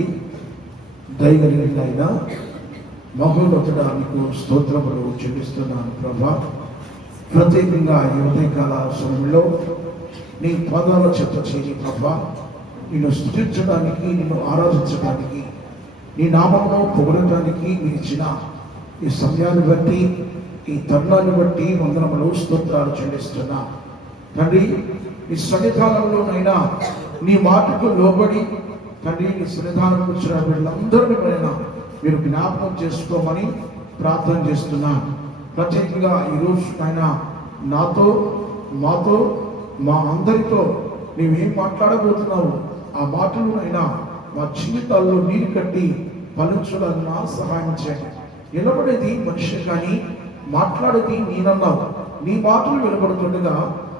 తండ్రి, దయగలిగిన ఆయన, మహోన్నతుడా మీకు స్తోత్రములు చెల్లిస్తున్నాను ప్రభా. ప్రత్యేకంగా ఈ ఉదయకాల సమయంలో నీ పదాల చెత్త చేయి ప్రభా. నిన్ను స్తుతించడానికి, నిన్ను ఆరాధించడానికి, నీ నామమును పొగడటానికి మీరు ఇచ్చిన ఈ సమయాన్ని బట్టి, ఈ తరుణాన్ని బట్టి వందనములు స్తోత్రాలు చెల్లిస్తున్నా తండ్రి. ఈ సన్నిధానంలోనైనా నీ మాటకు లోబడి తండ్రి, నీ సన్నిధానం వచ్చిన వీళ్ళందరినీ పైన మీరు జ్ఞాపకం చేసుకోమని ప్రార్థన చేస్తున్నా. ప్రత్యేకంగా ఈరోజు ఆయన నాతో, మాతో, మా అందరితో నీవేం మాట్లాడబోతున్నావు, ఆ మాటలు అయినా మా జీవితాల్లో నీరు కట్టి ఫలించడానికి సహాయం చేయండి. నిలబడేది మనిషి కానీ మాట్లాడేది నేనన్నావు. నీ మాటలు వినబడుతుండగా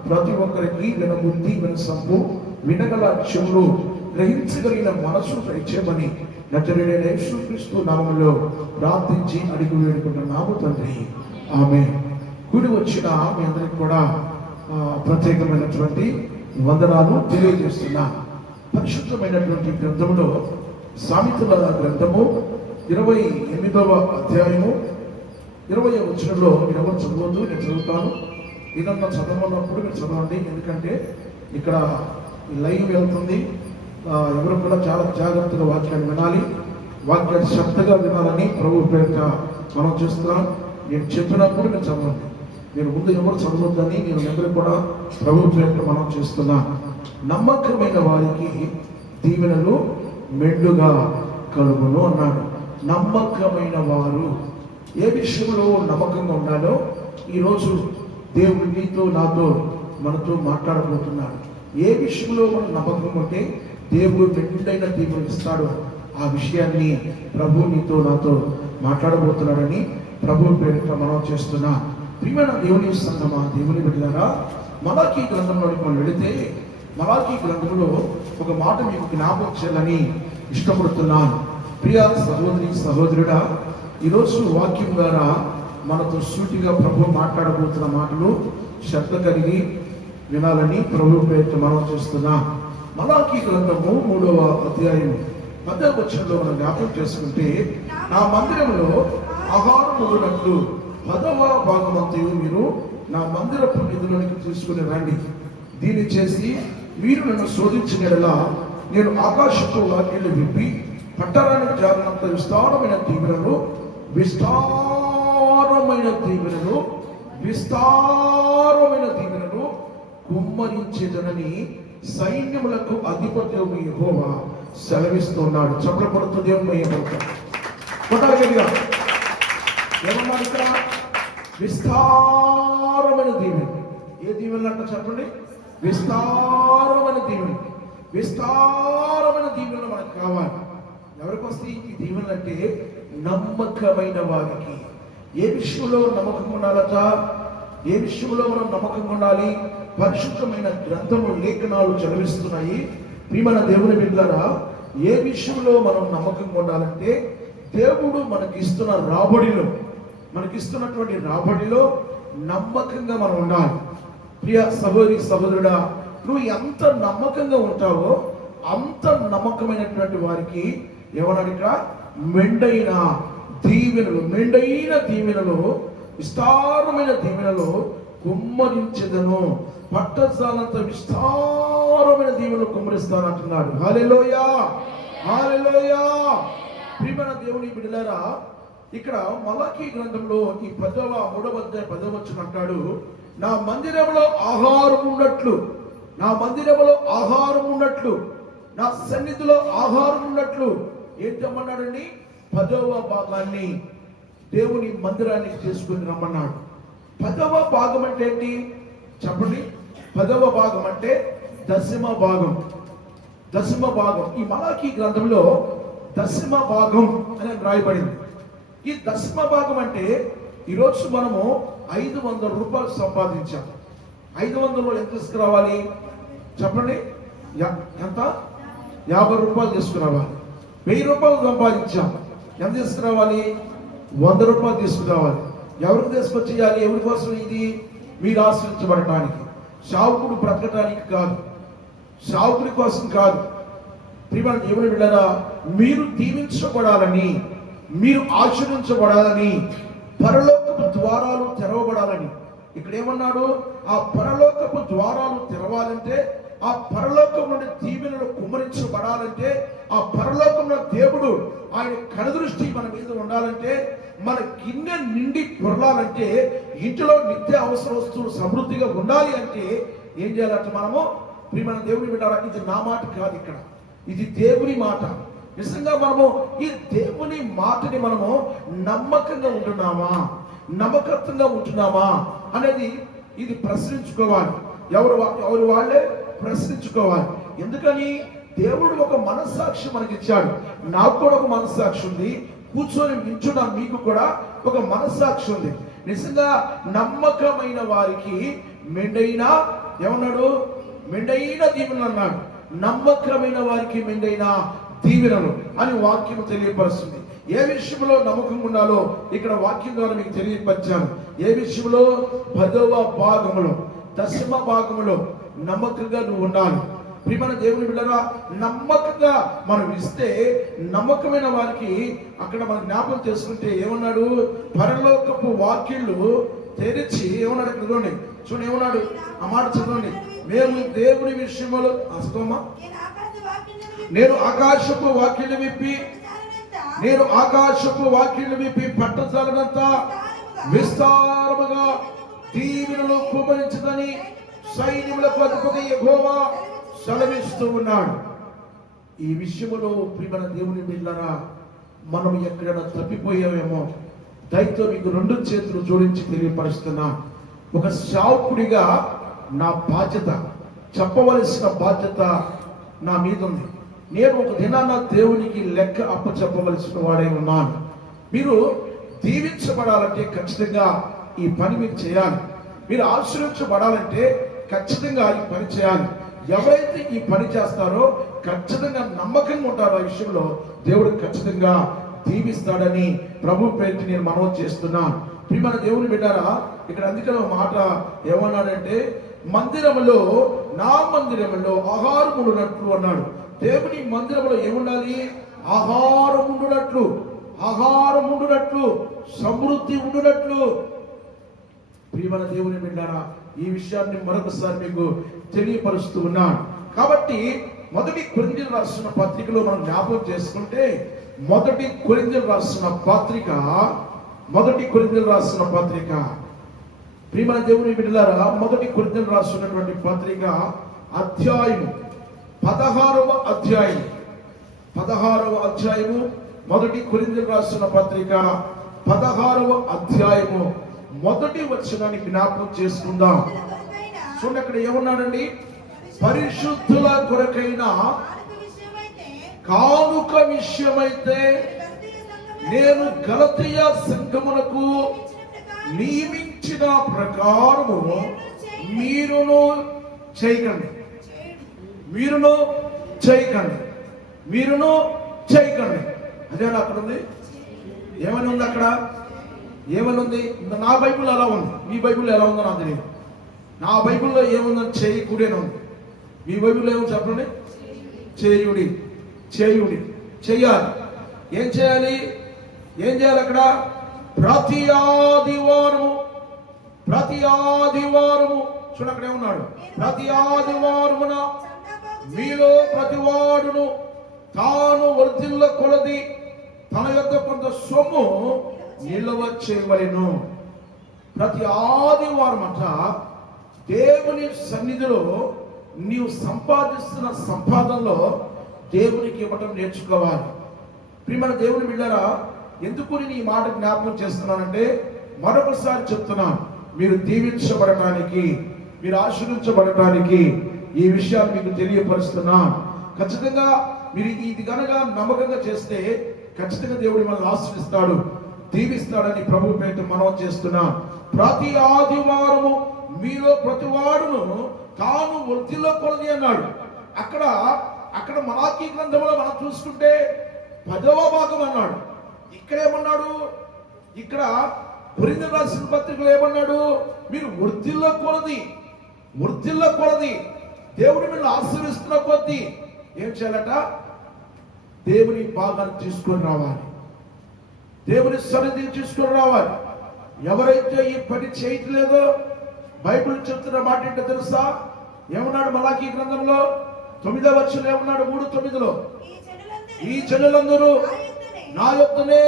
ప్రతి ఒక్కరికి వినబుద్ధి, వినసంపు, వినగల చెవులు, గ్రహించగలిగిన మనసు దయచేయమని నజరేయుడైన యేసుక్రీస్తు నామములో ప్రార్థించి అడిగి వేడుకుంటున్నాము తండ్రి, ఆమేన్. కూడి వచ్చిన మీ అందరికి కూడా ప్రత్యేకమైనటువంటి వందనాలు తెలియజేస్తున్నా. పరిశుద్ధమైనటువంటి గ్రంథములో సామెతల గ్రంథము 28వ అధ్యాయము 20వ వచనంలో మీరు ఎవరు చదవద్దు, నేను చదువుతాను. ఇదంతా చదవనప్పుడు మీరు చదవండి, ఎందుకంటే ఇక్కడ లైవ్ వెళ్తుంది. ఎవరు కూడా చాలా జాగ్రత్తగా వాక్యాన్ని వినాలి, వాక్యాన్ని శ్రద్ధగా వినాలని ప్రభు పేరిట మనం చేస్తున్నాం. నేను చెప్పినప్పుడు మీరు చదవండి, మీరు ముందు ఎవరు చదవద్దని నేను ఎవరు కూడా ప్రభు పేరిట మనం చేస్తున్నా. నమ్మకమైన వారికి దీవెనలు మెండుగా కలుగును అన్నాడు. నమ్మకమైన వారు ఏ విషయంలో నమ్మకంగా ఉండాలో ఈరోజు దేవుడు నీతో, నాతో, మనతో మాట్లాడబోతున్నాడు. ఏ విషయంలో మనం నమ్మకం ఉంటే దేవుడు మెండైన దీవెనలు ఇస్తాడు, ఆ విషయాన్ని ప్రభు నీతో, నాతో మాట్లాడబోతున్నాడని ప్రభు పేరిట మనం చేస్తున్నా. ప్రియమైన దేవుని సంగమా, దేవుని బిడ్డలారా, మలాకీ గ్రంథంలోకి మనం వెళితే మలాకీ గ్రంథంలో ఒక మాట మీకు జ్ఞాపకం చేయాలని ఇష్టపడుతున్నాను. ప్రియ సహోదరి, సహోదరుడా, ఈరోజు వాక్యం ద్వారా మనతో సూటిగా ప్రభు మాట్లాడబోతున్న మాటలు శ్రద్ధ కలిగి వినాలని ప్రభు పేరిట మనం చేస్తున్నా. మలాకీ గ్రంథము 3వ అధ్యాయం 10వ వచనంలో మనం జ్ఞాపకం చేసుకుంటే, నా మందిరంలో ఆహారం మొదలట్లు 10వ భాగమంతయు మీరు నా మందిరపు నిధులకి తీసుకుని రండి. దీన్ని చేసి మీరు నన్ను శోధించినలా నేను ఆకాశపు వాక్యాలు విప్పి పట్టరానికి జారినంత విస్తారమైన దీవెనలు కుమ్మరించేదనని సైన్యములకు అధిపత్యము యెహోవా సెలవిస్తున్నాడు. చప్పలపడుతుంది ఏమన్నారు ఇక్కడ? విస్తారమైన దీవెన. ఏ దీవెనలు అంట చెప్పండి? విస్తారమైన దీవెన. విస్తారమైన దీవెనలు మనకు కావాలి. ఎవరికి వస్తాయి ఈ దీవెనలు అంటే? నమ్మకమైన వారికి. ఏ విషయంలో నమ్మకం ఉండాలట? ఏ విషయంలో మనం నమ్మకం ఉండాలి? పరిశుద్ధమైన గ్రంథము, లేఖనాలు చదివిస్తున్నాయి. ప్రియమైన దేవుని బిడ్డలారా, ఏ విషయంలో మనం నమ్మకం ఉండాలంటే దేవుడు మనకిస్తున్న రాబడిలో, మనకిస్తున్నటువంటి రాబడిలో నమ్మకంగా మనం ఉండాలి. ప్రియ సహోదరి, సహోదరుడా, నువ్వు ఎంత నమ్మకంగా ఉంటావో అంత నమ్మకమైనటువంటి వారికి ఏమన్నాడు ఇక్కడ? మెండైన దీవెనలు, మెండైన దీవెనలు, విస్తారమైన దీవెనలు కుమ్మరించెదను. పట్టజాలంత విస్తారమైన దీవెనలు కుమ్మరిస్తానంటున్నాడు. హల్లెలూయా, హల్లెలూయా. ప్రియమైన దేవుని బిడ్డలారా, ఇక్కడ మలాకీ గ్రంథంలో ఈ 3వ అధ్యాయం 10వ వచనం అంటాడు, నా మందిరంలో ఆహారం ఉన్నట్లు, నా మందిరంలో ఆహారం ఉన్నట్లు, నా సన్నిధిలో ఆహారం ఉన్నట్లు ఏం చెప్పమన్నాడండి? 10వ భాగాన్ని దేవుని మందిరానికి చేసుకుని రమ్మన్నాడు. 10వ భాగం అంటే ఏంటి చెప్పండి? 10వ భాగం అంటే దశమ భాగం. దశమ భాగం ఈ మలాకీ గ్రంథంలో దశమ భాగం అని రాయబడింది. ఈ దశమ భాగం అంటే ఈరోజు మనము 500 రూపాయలు సంపాదించాం. 500లో ఎంత తీసుకురావాలి చెప్పండి? ఎంత? 50 రూపాయలు తీసుకురావాలి. 1000 రూపాయలు సంపాదించాం, ఎంత తీసుకురావాలి? 100 రూపాయలు తీసుకురావాలి. ఎవరికి తీసుకొచ్చేయాలి? ఎవరి కోసం ఇది? మీరు ఆశ్రయించబడటానికి, సావుకుడు బ్రతకటానికి కాదు, సావుకుడి కోసం కాదు. ప్రియమైన దేవుని బిడ్డలారా, మీరు దీవించబడాలని, మీరు ఆశీర్వదించబడాలని, పరలోకపు ద్వారాలు తెరవబడాలని. ఇక్కడ ఏమన్నాడు? ఆ పరలోకపు ద్వారాలు తెరవాలంటే, ఆ పరలోకం నుండి దీవెనలు కుమ్మరించబడాలంటే, ఆ పరలోకంలో దేవుడు ఆయన కనుదృష్టి మన మీద ఉండాలంటే, మన గిన్నె నిండి పొరలాలంటే, ఇంటిలో నిత్య అవసర వస్తువులు సమృద్ధిగా ఉండాలి అంటే ఏం చేయాలంటే మనము, ప్రియమైన దేవుని బిడ్డలారా, ఇది నా మాట కాదు, ఇక్కడ ఇది దేవుని మాట. నిజంగా మనము ఈ దేవుని మాటని మనము నమ్మకంగా ఉంటున్నామా, నమ్మకత్వంగా ఉంటున్నామా అనేది ఇది ప్రశ్నించుకోవాలి. ఎవరు వాళ్ళే ప్రశ్నించుకోవాలి. ఎందుకని? దేవుడు ఒక మనస్సాక్షి మనకి ఇచ్చాడు. నాకు కూడా ఒక మనస్సాక్షి ఉంది, కూర్చొని వింటున్న మీకు కూడా ఒక మనస్సాక్షి ఉంది. నిజంగా నమ్మకమైన వారికి మెండైన, ఏమన్నాడు? మెండైన దీవెనలు అన్నాడు. నమ్మకమైన వారికి మెండైన దీవెనలు అని వాక్యం తెలియపరుస్తుంది. ఏ విషయంలో నమ్మకం ఉండాలో ఇక్కడ వాక్యం ద్వారా మీకు తెలియపరిచాను. ఏ విషయంలో? 10వ భాగంలో, 10వ భాగంలో నమ్మకంగా నువ్వు ఉండాలి. ప్రియమైన దేవుని బిడ్డలారా, నమ్మకంగా మనం ఇస్తే, నమ్మకమైన వారికి అక్కడ మనం జ్ఞాపకం చేసుకుంటే ఏమన్నాడు? పరలోకపు వాక్యాలు తెరిచి ఏమన్నాడు? ఇక్కడ చూడండి, చూడండి ఏమన్నాడు? ఆ మాట చదవండి. మేము దేవుని విషయంలో నేను ఆకాశపు వాక్యాలు విప్పి, నేను ఆకాశపు వాక్యాలు విప్పి పట్టజాలనంత విస్తారముగా దీవెనలు కుమ్మరించదని సైన్యములకు అధిపతి యెహోవా సెలవిస్తూ ఉన్నాడు. ఈ విషయంలో ప్రియమైన దేవుని బిడ్డలారా, మనం ఎక్కడైనా తప్పిపోయామేమో దయతో మీకు 2 చేతులు జోడించి తెలియపరుస్తున్నా. ఒక సేవకుడిగా నా బాధ్యత, చెప్పవలసిన బాధ్యత నా మీద ఉంది. నేను ఒక దినాన దేవునికి లెక్క అప్పచెప్పవలసిన వాడే ఉన్నాను. మీరు దీవించబడాలంటే ఖచ్చితంగా ఈ పని మీరు చేయాలి. మీరు ఆశీర్వదించబడాలంటే ఖచ్చితంగా ఈ పని చేయాలి. ఎవరైతే ఈ పని చేస్తారో, ఖచ్చితంగా నమ్మకంగా ఉంటారో, ఆ విషయంలో దేవుడు ఖచ్చితంగా దీవిస్తాడని ప్రభు పేరుకి నేను మనవి చేస్తున్నా. ప్రియమైన దేవుని బిడ్డారా, ఇక్కడ అందుకని ఒక మాట ఏమన్నాడంటే, మందిరములో, నా మందిరములో ఆహారం ఉండునట్లు అన్నాడు. దేవుని మందిరంలో ఏముండాలి? ఆహారం ఉండునట్లు, ఆహారం ఉండునట్లు, సమృద్ధి ఉండునట్లు. ప్రియమైన దేవుని బిడ్డారా, ఈ విషయాన్ని మరొకసారి మీకు తెలియపరుస్తూ ఉన్నాను. కాబట్టి 1 కొరింథీయులకు రాసిన పత్రికలో మనం జ్ఞాపకం చేసుకుంటే, 1 కొరింథీయులకు రాసిన పత్రిక, 1 కొరింథీయులకు రాసిన పత్రిక, ప్రియమైన దేవుని బిడ్డలారా, 1 కొరింథీయులకు రాసినటువంటి పత్రిక అధ్యాయము 16వ అధ్యాయం, 16వ అధ్యాయము, 1 కొరింథీయులకు రాసిన పత్రిక 16వ అధ్యాయము 1వ వచనాన్ని జ్ఞాపకం చేసుకుందాం. చూడండి, అక్కడ ఏమన్నాడండి? పరిశుద్ధుల కొరకైన కానుక విషయమైతే నేను గలతీయ సంఘమునకు నియమించిన ప్రకారము మీరును చేయకండి, మీరును చేయకండి, మీరును చేయకండి. అదే అక్కడ ఉంది. ఏమని ఉంది అక్కడ? ఏమని ఉంది? నా బైబిల్ అలా ఉంది, మీ బైబిల్ ఎలా ఉందో నాకు తెలియదు. నా బైబిల్లో ఏముందని చేయకూడేనే ఉంది. మీ బైబిల్లో ఏమో చెప్పండి? చేయుడి, చేయుడి, చెయ్యాలి. ఏం చేయాలి? ఏం చేయాలి అక్కడ? ప్రతి ఆదివారము, ప్రతి ఆదివారము, చూడండి అక్కడ ఏమన్నాడు? ప్రతి ఆదివారమున మీలో ప్రతివాడును తాను వర్ధిల్ల కొలది తన యొక్క కొంత సొమ్ము నిల్వ చేయవలెను. ప్రతి ఆదివారం అంట దేవుని సన్నిధిలో నీవు సంపాదిస్తున్న సంపాదనలో దేవునికి ఇవ్వటం నేర్చుకోవాలి. ప్రియమైన దేవుని బిడ్డలారా, ఎందుకు నేను ఈ మాట జ్ఞాపకం చేస్తున్నానంటే, మరొకసారి చెప్తున్నాను, మీరు దీవించబడటానికి, మీరు ఆశీర్వించబడటానికి ఈ విషయాలు మీకు తెలియపరుస్తున్నా. ఖచ్చితంగా మీరు ఇది కనుక నమ్మకంగా చేస్తే ఖచ్చితంగా దేవుడు మనల్ని ఆశీర్వదిస్తాడు, దీవిస్తాడని ప్రభు పేరు మనం చేస్తున్నా. ప్రతి ఆదివారము మీలో ప్రతి వాడును తాను వృద్ధిలో కొలది అన్నాడు. అక్కడ మలాకీ గ్రంథంలో మనం చూసుకుంటే 10వ భాగం అన్నాడు. ఇక్కడ ఏమన్నాడు? ఇక్కడ కొరింథీయులకు రాసిన పత్రికలో ఏమన్నాడు? మీరు వృద్ధిలో కొలది, వృద్ధిలో కొలది, దేవుడు మీరు ఆశీర్వదిస్తున్న కొద్దీ ఏం చేయాలట? దేవుని భాగాన్ని తీసుకొని రావాలి, దేవుని సన్నిధిని తీసుకొని రావాలి. ఎవరైతే ఈ పని చేయట్లేదో బైబిల్ చెప్తున్న మాట ఏంటో తెలుసా? ఏమన్నాడు మలాకీ గ్రంథంలో 9వ వచనం ఏమన్నాడు? 3:9లో ఈ జనులందరూ నా యొద్దనే.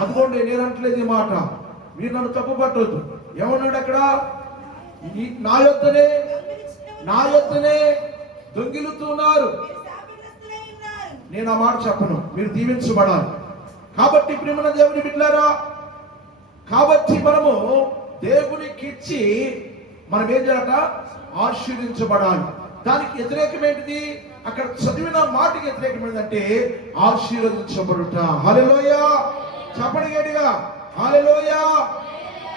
అదిగోండి, నేను అంటలేదు ఈ మాట, మీరు నన్ను తప్పు పట్టొద్దు. ఏమన్నాడు అక్కడ? నా యొద్దనే దొంగిలుతున్నారు. నేను ఆ మాట చెప్పను, మీరు దీవించబడాలి. కాబట్టి ప్రియమైన దేవుని బిడ్డలారా, కాబట్టి మనము దేవునికిచ్చి మనం ఏం చేయాలట? ఆశీర్వదించబడాలి. దానికి వ్యతిరేకమేంటిది? అక్కడ చదివిన మాటకి వ్యతిరేకమైందంటే ఆశీర్వదించబడుట. హల్లెలూయా! చెప్పండి గట్టిగా, హల్లెలూయా!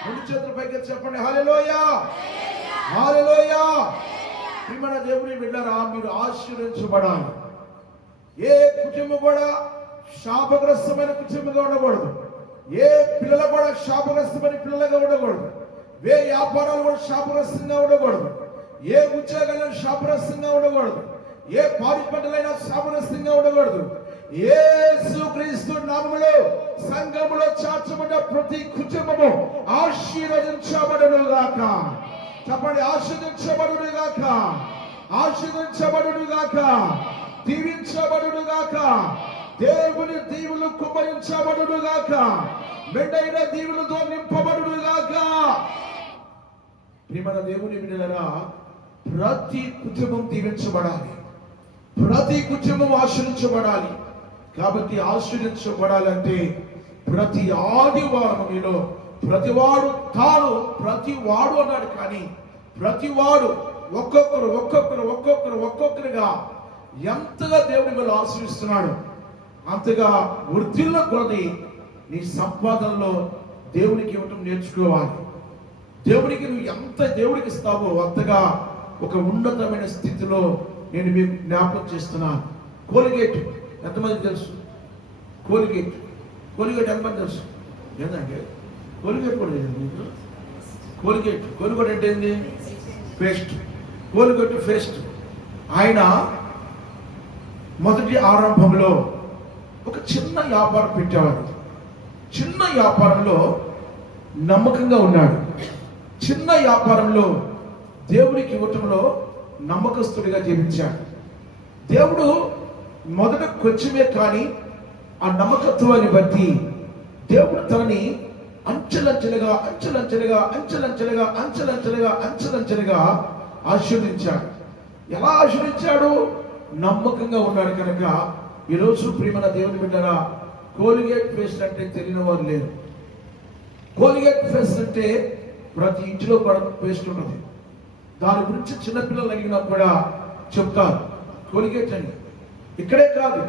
రెండు చేతుల పైకి చెప్పండి, హల్లెలూయా! హల్లెలూయా! ప్రియమైన దేవుని బిడ్డలారా, మీరు ఆశీర్వదించబడాలి. ఏ కుటుంబం కూడా శాపగ్రస్తమైన కుటుంబంగా ఉండకూడదు. ఏ పిల్లలు కూడా శాపగ్రస్తమైన పిల్లలుగా ఉండకూడదు. ఏ వ్యాపారాలు కూడా శాపగ్రస్తంగా ఉండకూడదు. ఏ ఉద్యోగాలను శాపగ్రస్తంగా ఉండకూడదు. ఏ పాడి పంటలైనా శాపగ్రస్తంగా ఉండకూడదు. యేసుక్రీస్తు నామములో సంఘములో చాచబడ్డ ప్రతి కుటుంబము ఆశీర్వదించబడును గాక. చెప్పండి, ఆశీర్వదించబడును గాక, ఆశీర్వదించబడును గాక, దీవించబడును గాక, దేవుని దీవులు కుమ్మరించబడును గాక, మెండైన దీవులతో నింపబడును గాక. ప్రియమైన దేవుని బిడ్డలారా, ప్రతి కుటుంబం దీవించబడాలి, ప్రతి కుటుంబం ఆశీర్వించబడాలి. కాబట్టి ఆశీర్వించబడాలంటే ప్రతి ఆదివారములో ప్రతివాడు తాను, ప్రతివాడు అన్నాడు కానీ ప్రతివాడు ఒక్కొక్కరుగా ఎంతగా దేవుని వల్ల ఆశీర్విస్తున్నాడు అంతగా వృద్ధిలో కొలది నీ సంపాదనలో దేవునికి ఇవ్వటం నేర్చుకోవాలి. దేవునికి నువ్వు ఎంత దేవుడికి ఇస్తావో అంతగా ఒక ఉన్నతమైన స్థితిలో నేను మీకు జ్ఞాపకం చేస్తున్నాను. కోల్గేట్ ఎంతమంది తెలుసు? కోల్గేట్ ఎంతమంది తెలుసు? ఏంటంటే కోల్గేట్ కూడా తెలియదు. కోల్గేట్ అంటే ఏంది? పేస్ట్. Colgate paste. ఆయన మొదటి ఆరంభంలో ఒక చిన్న వ్యాపారం పెట్టేవాడు. చిన్న వ్యాపారంలో నమ్మకంగా ఉన్నాడు. చిన్న వ్యాపారంలో దేవుడికి ఇవ్వటంలో నమ్మకస్తుడిగా జీవించాడు. దేవుడు మొదట కొంచెమే కానీ ఆ నమ్మకత్వాన్ని బట్టి దేవుడు తనని అంచెలంచెలుగా ఆశీర్వదించాడు. ఎలా ఆశీర్వదించాడు? నమ్మకంగా ఉన్నాడు కనుక ఈరోజు ప్రియమైన దేవుని బిడ్డరా, కోల్గేట్ పేస్ట్ అంటే తెలియని వారు లేరు. కోల్గేట్ పేస్ట్ అంటే ప్రతి ఇంటిలో కూడా పేస్ట్ ఉన్నది. దాని గురించి చిన్నపిల్లలు అడిగినా కూడా చెప్తారు కోల్గేట్ అని. ఇక్కడే కాదు,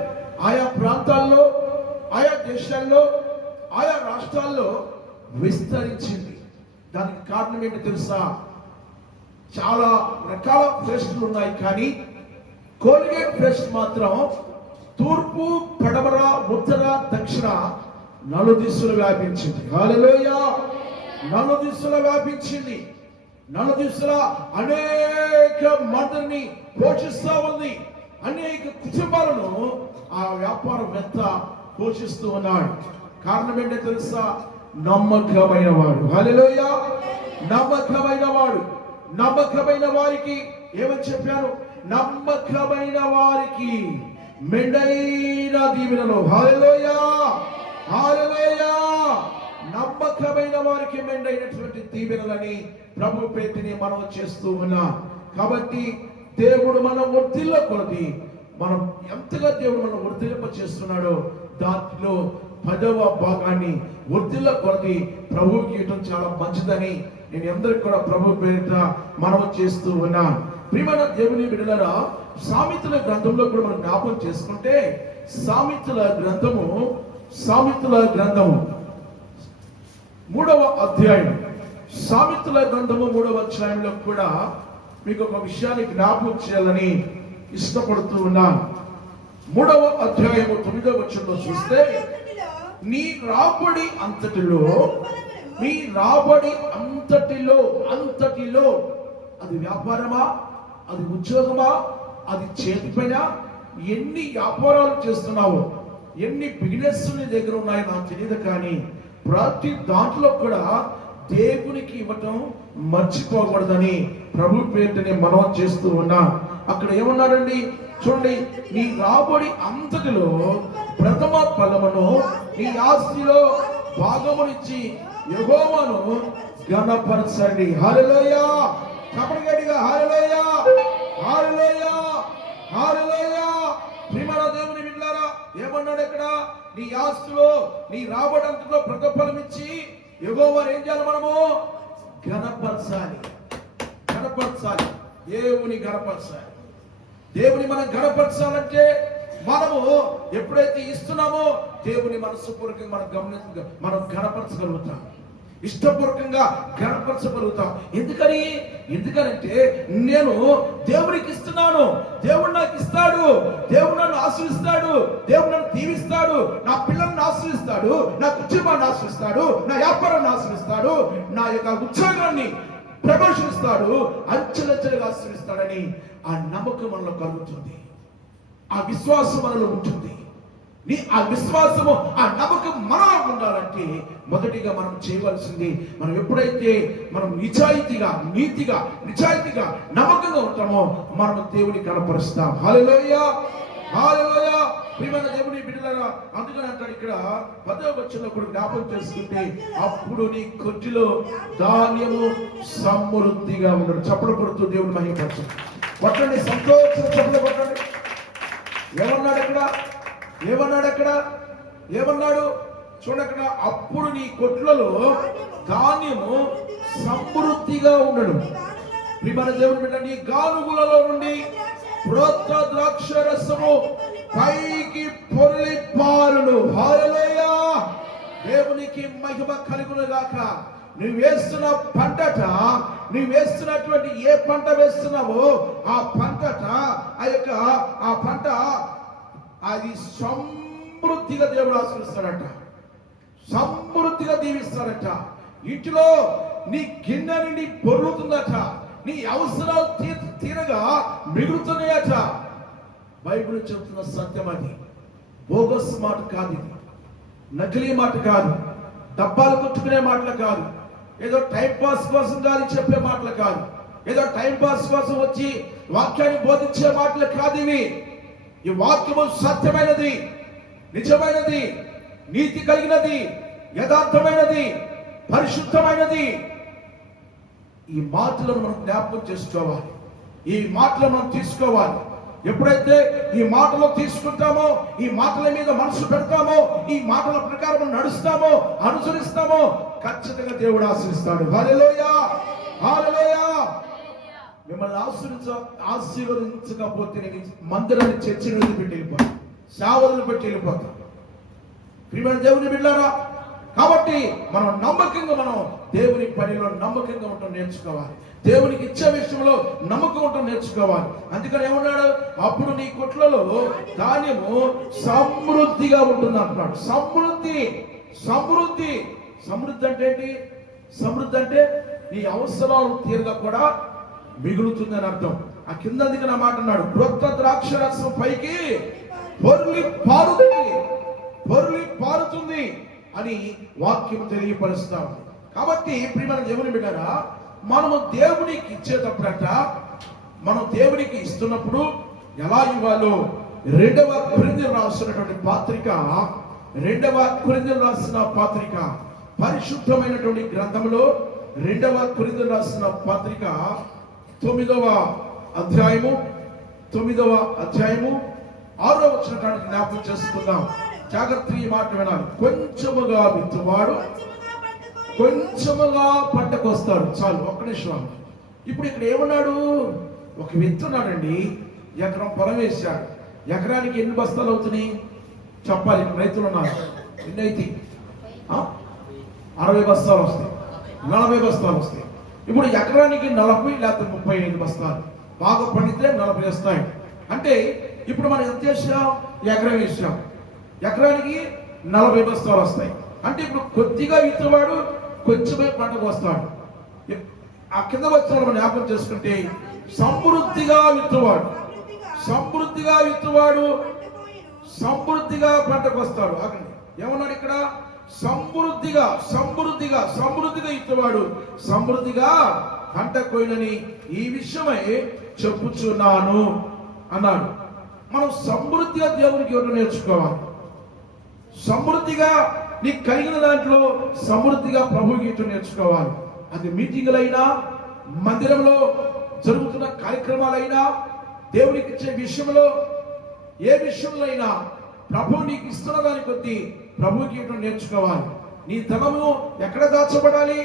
ఆయా ప్రాంతాల్లో, ఆయా దేశాల్లో, ఆయా రాష్ట్రాల్లో విస్తరించింది. దానికి కారణం ఏంటో తెలుసా? చాలా రకాల పేస్టులు ఉన్నాయి కానీ కోల్గేట్ పేస్ట్ మాత్రం తూర్పు, పడమర, ఉత్తర, దక్షిణ నలుదిశలు వ్యాపించింది. హల్లెలూయా! నలుదిశలు వ్యాపించింది. నలుదిశల అనేక మందిని పోషిస్తూ ఉంది. అనేక కుటుంబాలను ఆ వ్యాపారవేత్త పోషిస్తూ ఉన్నాడు. కారణం ఏంటో తెలుసా? నమ్మకమైన వాడు. హల్లెలూయా! నమ్మకమైన వాడు. నమ్మకమైన వారికి ఏమని చెప్పారు? నమ్మకమైన వారికి మెండైన దీవెనలు. హల్లెలూయా! హల్లెలూయా! నమ్మకమైన వారికి మెండైనటువంటి దీవెనలని ప్రభు పేరుని మనం చేస్తూ ఉన్నాం. కాబట్టి దేవుడు మన వర్ధిల్ల కొలది మనం ఎంతగా దేవుడు మనం వర్ధిల్లింప చేస్తున్నాడో దాంట్లో 10వ భాగాన్ని వర్ధిల్ల కొలది ప్రభువుకి ఇవ్వటం చాలా మంచిదని నేను అందరికి కూడా ప్రభు పేరిట మనం చేస్తూ ఉన్నాను. ప్రియమైన దేవుని బిడ్డలారా, సామెతల గ్రంథంలో కూడా మనం జ్ఞాపకం చేసుకుంటే సామెతల గ్రంథము 3వ అధ్యాయం, సామెతల గ్రంథము 3వ అధ్యాయంలో కూడా మీకు ఒక విషయాన్ని జ్ఞాపకం చేయాలని ఇష్టపడుతూ ఉన్నాను. 3వ అధ్యాయము 9వ వచనంలో చూస్తే, నీ రాబడి అంతటిలో, మీ రాబడి అంతటిలో అది వ్యాపారమా, అది ఉద్యోగమా, అది చేతి పైన, ఎన్ని వ్యాపారాలు చేస్తున్నావో, ఎన్ని బిజినెస్ నీ దగ్గర ఉన్నాయో నాకు తెలియదు, కానీ ప్రతి దాంట్లో కూడా దేవునికి ఇవ్వటం మర్చిపోకూడదని ప్రభు పేరుని మనం చేస్తూ ఉన్నా. అక్కడ ఏమన్నాడండి చూడండి, నీ రాబడి అంతటిలో ప్రథమ ఫలమును నీ ఆస్తిలో భాగమునిచ్చి యెహోవాను ఘనపరచండి. హల్లెలూయా. చెప్పండి గట్టిగా, హల్లెలూయా, హల్లెలూయా, హల్లెలూయా. ప్రియమైన దేవుని బిడ్డలారా, ఏమన్నాడు ఇక్కడ? నీ ఆస్తిలో నీ రాబడి అంతటిలో ప్రథమ ఫలం ఇచ్చి యెహోవాను ఏం చేయాలి? మనము ఘనపరచాలి. ఘనపరచాలి, దేవుని ఘనపరచాలి. దేవుని మనం ఘనపరచాలంటే మనము ఎప్పుడైతే ఇస్తున్నామో దేవుని మనస్సుపూర్వకంగా మనం ఘనపరచగలుగుతాం, ఇష్టపూర్వకంగా ఘనపరచగలుగుతాం. ఎందుకనంటే నేను దేవునికి ఇస్తున్నాను, దేవుడు నాకు ఇస్తాడు, దేవుడు నన్ను ఆశీర్వదిస్తాడు, దేవుడు నన్ను దీవిస్తాడు, నా పిల్లల్ని ఆశీర్వదిస్తాడు, నా కుటుంబాన్ని ఆశీర్వదిస్తాడు, నా వ్యాపారాన్ని ఆశీర్వదిస్తాడు, నా యొక్క ఉద్యోగాన్ని ప్రమోషన్ ఇస్తాడు, అంచెలంచెలుగా ఆశీర్వదిస్తాడని ఆ నమ్మకం మనలో కలుగుతుంది, ఆ విశ్వాసం మనలో ఉంటుంది. ఆ విశ్వాసము, ఆ నమ్మకం మనలో ఉండాలంటే మొదటిగా మనం చేయవలసింది, మనం ఎప్పుడైతే మనం నిజాయితీగా, నీతిగా, నిజాయితీగా, నమ్మకంగా ఉంటామో మనం దేవుని కనపరుస్తాం. హల్లెలూయా, హల్లెలూయా. ప్రియమైన దేవుని బిడ్డలారా, అందుకని అంటాడు ఇక్కడ 10వ వచనంలో కూడా జ్ఞాపకం చేసుకుంటే, అప్పుడు నీ కొట్టిలో ధాన్యము సమృద్ధిగా ఉండడు. చప్పలు కొడుతూ దేవుని మహిమపరచు. కొట్టండి, సంతోషం చప్పలు కొట్టండి. ఏమన్నాడు అక్కడ? ఏమన్నాడు చూడండి అక్కడ, అప్పుడు నీ కొట్లలో ధాన్యము సమృద్ధిగా ఉండడు. ప్రియమైన దేవుని బిడ్డ, నీ గానుగులలో నుండి క్రొత్త ద్రాక్ష రసము పైకి పొర్లి పారును. హల్లెలూయా. దేవునికి మహిమ కలుగును గాక. నువ్వు వేస్తున్న పంటట, నువ్వు వేస్తున్నటువంటి ఏ పంట వేస్తున్నావో ఆ పంటట, ఆ పంట అది సమృద్ధిగా దేవుడు ఆశీర్వదిస్తాడట, సమృద్ధిగా దీవిస్తాడట. ఇంటిలో నీ గిన్నె నుండి పొర్లుతుందట, నీ అవసరాలు తీరగా మిగులుతున్నాయట. బైబిల్ చెబుతున్న సత్యం అది. బోగస్ మాట కాదు, ఇది నకిలీ మాట కాదు, డబ్బాలు కొట్టుకునే మాటలు కాదు, ఏదో టైం పాస్ కోసం కాదు చెప్పే మాటలు కాదు, ఏదో టైం పాస్ కోసం వచ్చి వాక్యాన్ని బోధించే మాటలు కాదు ఇవి. ఈ వాక్యము సత్యమైనది, నిజమైనది, నీతి కలిగినది, యథార్థమైనది, పరిశుద్ధమైనది. ఈ మాటలను మనం జ్ఞాపకం చేసుకోవాలి, ఈ మాటలను మనం తీసుకోవాలి. ఎప్పుడైతే ఈ మాటలు తీసుకుంటామో, ఈ మాటల మీద మనసు పెడతామో, ఈ మాటల ప్రకారం నడుస్తామో, అనుసరిస్తామో, ఖచ్చితంగా దేవుడు ఆశీర్వదిస్తాడు. హల్లెలూయా, హల్లెలూయా. మిమ్మల్ని ఆశీర్వదించకపోతే నేను మందిరాన్ని చర్చిని వదిలిపెట్టి వెళ్ళిపోతాను, సేవలను పెట్టి వెళ్ళిపోతాను. ప్రియమైన దేవుని బిడ్డలారా, కాబట్టి మనం నమ్మకంగా, మనం దేవుని పనిలో నమ్మకంగా ఉండటం నేర్చుకోవాలి, దేవునికి ఇచ్చే విషయంలో నమ్మకం ఉండటం నేర్చుకోవాలి. అందుకని ఏమన్నాడు? అప్పుడు నీ కొట్లలో ధాన్యము సమృద్ధిగా ఉంటుంది అంటున్నాడు. సమృద్ధి, సమృద్ధి. సమృద్ధి అంటే ఏంటి? సమృద్ధి అంటే నీ అవసరాలు తీరగా కూడా మిగులుతుంది అని అర్థం. ఆ కింద దిగిన మాట అన్నాడు, క్రొత్త ద్రాక్ష రసం పైకి పొర్లి పారుతుంది, పొర్లి పారుతుంది అని వాక్యం తెలియపరుస్తాం. కాబట్టి ప్రియమైన దేవుని బిడ్డలారా, మనము దేవునికి ఇచ్చేటప్పుడట, మనం దేవునికి ఇస్తున్నప్పుడు ఎలా ఇవ్వాలో 2వ కొరింథీయులకు రాసినటువంటి పత్రిక, 2వ కొరింథీయులకు రాసిన పత్రిక, పరిశుద్ధమైనటువంటి గ్రంథంలో 2వ కొరింథీయులకు రాసిన పత్రిక 9వ అధ్యాయము 6వ వచనాన్ని జ్ఞాపకం చేసుకుందాం. జాగ్రత్త, ఈ మాట వినాలి. కొంచెముగా విత్తువాడు కొంచెముగా పంటకు వస్తాడు. చాలు, ఒక్క నిమిషం. ఇప్పుడు ఇక్కడ ఏమన్నాడు? ఒక విత్తున్నాడండి, ఎకరం పొలం వేశాడు. ఎకరానికి ఎన్ని బస్తాలు అవుతున్నాయి చెప్పాలి. రైతులు ఉన్నారు, ఎన్ని అయితే 60 బస్తాలు వస్తాయి, 40 బస్తాలు వస్తాయి. ఇప్పుడు ఎకరానికి 40 లేకపోతే 35 బస్తాలు, బాగా పండితే 40 వస్తాయి. అంటే ఇప్పుడు మనం ఎంత చేసాం? ఎకరం వేసాం, ఎకరానికి 40 బస్తాలు వస్తాయి. అంటే ఇప్పుడు కొద్దిగా విత్తవాడు కొంచెమే పంటకు వస్తాడు. ఆ కింద వచ్చిన మనం జ్ఞాపకం చేసుకుంటే, సమృద్ధిగా విత్తవాడు, సమృద్ధిగా విత్తువాడు సమృద్ధిగా పంటకు వస్తాడు. ఆగండి, ఏమన్నాడు ఇక్కడ? సమృద్ధిగా సమృద్ధిగా సమృద్ధిగా ఇచ్చేవాడు సమృద్ధిగా పంట కోయినని ఈ విషయమై చెప్పుచున్నాను అన్నాడు. మనం సమృద్ధిగా దేవునికి ఇవ్వడం నేర్చుకోవాలి. సమృద్ధిగా నీకు కలిగిన దాంట్లో సమృద్ధిగా ప్రభువుకి ఇవ్వడం నేర్చుకోవాలి. అది మీటింగులైనా, మందిరంలో జరుగుతున్న కార్యక్రమాలైనా, దేవునికి ఇచ్చే విషయంలో, ఏ విషయంలో అయినా ప్రభువు నీకు ఇస్తున్న దాని కొద్దీ ప్రభువుకి ఇవ్వడం నేర్చుకోవాలి. నీ ధనము ఎక్కడ దాచబడాలి?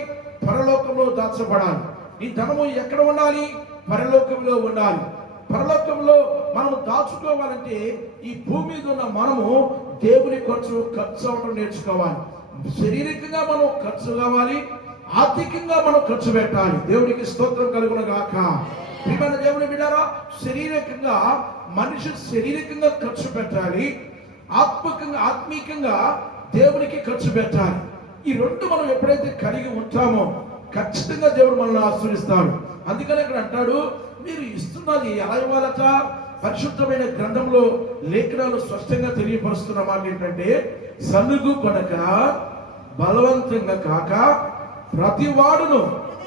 పరలోకంలో దాచబడాలి. నీ ధనము ఎక్కడ ఉండాలి? పరలోకంలో ఉండాలి. పరలోకంలో మనము దాచుకోవాలంటే ఈ భూమి మీద ఉన్న మనము దేవుని ఖర్చు అవ్వడం నేర్చుకోవాలి. శారీరకంగా మనం ఖర్చు కావాలి, ఆర్థికంగా మనం ఖర్చు పెట్టాలి. దేవునికి స్తోత్రం కలుగును గాక. ప్రియమైన దేవుని బిడ్డలారా, శారీరకంగా మనిషి శారీరకంగా ఖర్చు పెట్టాలి, ఆత్మీకంగా దేవునికి ఖర్చు పెట్టాలి. ఈ రెండు మనం ఎప్పుడైతే కలిగి ఉంటామో ఖచ్చితంగా దేవుడు మనల్ని ఆశీర్వదిస్తాడు. అందుకని ఇక్కడ అంటాడు, మీరు ఇస్తున్నది ఎలా ఇవ్వాలట? పరిశుద్ధమైన గ్రంథంలో లేఖనాలు స్పష్టంగా తెలియపరుస్తున్న మాట ఏంటంటే, సనుగు కొనక బలవంతంగా కాక ప్రతి వాడును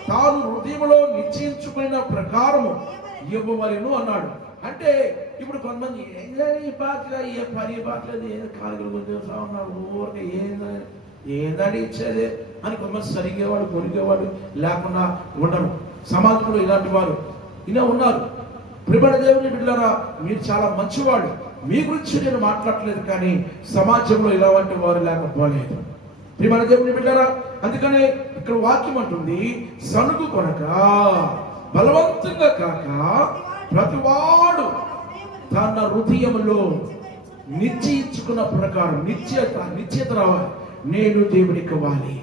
తాను హృదయంలో నిశ్చయించుకున్న ప్రకారము ఇవ్వవలెను అన్నాడు. అంటే ఇప్పుడు కొంతమంది ఈ పాటలు ఏ పని పాటలేదు, ఏదో కాలుగలు గుర్తు ఉన్నాడు, ఊరికే ఏందని ఇచ్చేది అని కొంతమంది సరిగేవాడు, కొరిగేవాడు లేకుండా ఉండరు. సమాజంలో ఇలాంటి వారు ఇలా ఉన్నారు. ప్రియమైన దేవుని బిడ్డలారా, మీరు చాలా మంచివాడు. మీ గురించి నేను మాట్లాడలేదు, కానీ సమాజంలో ఇలాంటి వారు లేకపోలేదు. ప్రియమైన దేవుని బిడ్డలారా, అందుకనే ఇక్కడ వాక్యం అంటుంది, సనుగు కొనక బలవంతంగా కాక ప్రతివాడు తన హృదయంలో నిశ్చయించుకున్న ప్రకారం నిశ్చయత రావాలి. నేను దేవునికి ఇవ్వాలి,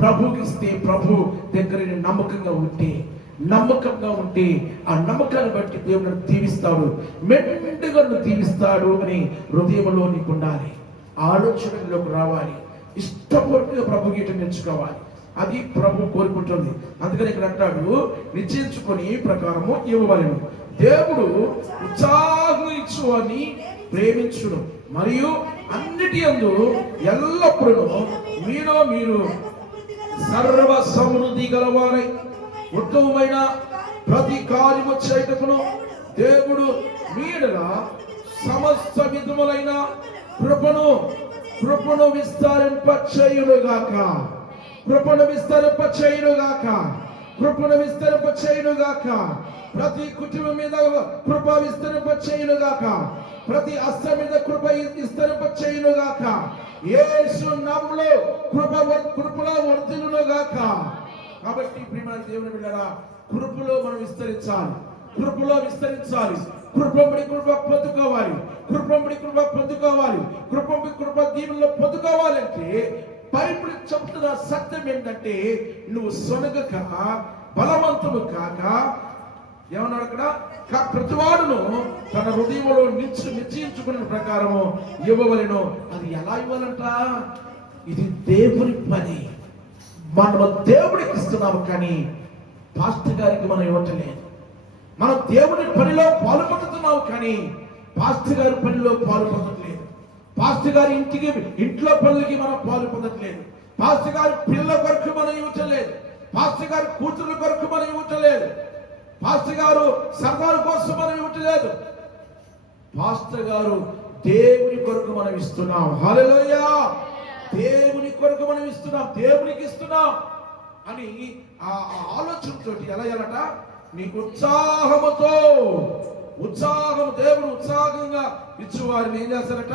ప్రభుకి ఇస్తే ప్రభు దగ్గర నమ్మకంగా ఉంటే ఆ నమ్మకాన్ని బట్టి దేవుడు దీవిస్తాడు, మెండుగా దీవిస్తాడు అని హృదయంలో నీకు ఉండాలి. ఆలోచనలోకి రావాలి, ఇష్టపూర్వకంగా ప్రభు గీతం నేర్చుకోవాలి. అది ప్రభు కోరుకుంటుంది. అందుకని ఇక్కడ అంటాడు, నిశ్చయించుకొని ప్రకారము ఇవ్వవలెను. దేవుడు ఉత్సాహం ఇచ్చువాని ప్రేమించును, మరియు అన్నిటి యందు ఎల్లప్పుడూ మీరు సర్వ సమృద్ధి గలవారై ఉత్తమమైన ప్రతి కార్యము చేయటకును దేవుడు మీడల సమస్త విధములైన కృపను విస్తరింపచేయునుగాక. ప్రతి కుటుంబం మీద కృప విస్తరింపచేయునుగాక. ప్రతి అస్త్రం మీద కృప విస్తరింపచేయునుగాక. యేసు నామములో కృపలో వర్ధిల్లునుగాక. కాబట్టి ప్రియమైన దేవుని బిడ్డలారా, కృపలో మనం విస్తరించాలి. కృపంబడి కృప పొందుకోవాలి. కృప దీవుల్లో పొందుకోవాలంటే బైబిల్ చెప్తున్న సత్యం ఏంటంటే, నువ్వు సొనగక బలవంతుడు కాక, ఏమన్నాడు అక్కడ? ప్రతివాడును తన హృదయంలో నిశ్చయించుకున్న ప్రకారము ఇవ్వవలెను. అది ఎలా ఇవ్వాలంట? ఇది దేవుని పని. మనము దేవుడికి ఇస్తున్నాము, కానీ పాస్టర్ గారికి మనం ఇవ్వట్లేదు. మనం దేవుని పనిలో పాలు పొందుతున్నాము, కానీ పాస్టర్ గారి పనిలో పాలు పొందట్లేదు. పాస్టర్ గారి ఇంట్లో పనులకి మనం పాలు పొందట్లేదు. పాస్టర్ గారి పిల్లల కొరకు మనం ఇవ్వట్లేదు. పాస్టర్ గారి కూతుర్ల కొరకు మనం ఇవ్వట్లేదు. పాస్టర్ గారు సర్దాల కోసం మనం ఇవ్వట్లేదు. పాస్టర్ గారు దేవుని కొరకు మనం ఇస్తున్నాం. హల్లెలూయా! దేవుని కొరకు మనం ఇస్తున్నాం, దేవునికి ఇస్తున్నాం అని ఆ ఆలోచనతో ఎలాగలట? నీకు దేవుడు ఉత్సాహంగా ఇచ్చేవారిని ఏం చేస్తారట?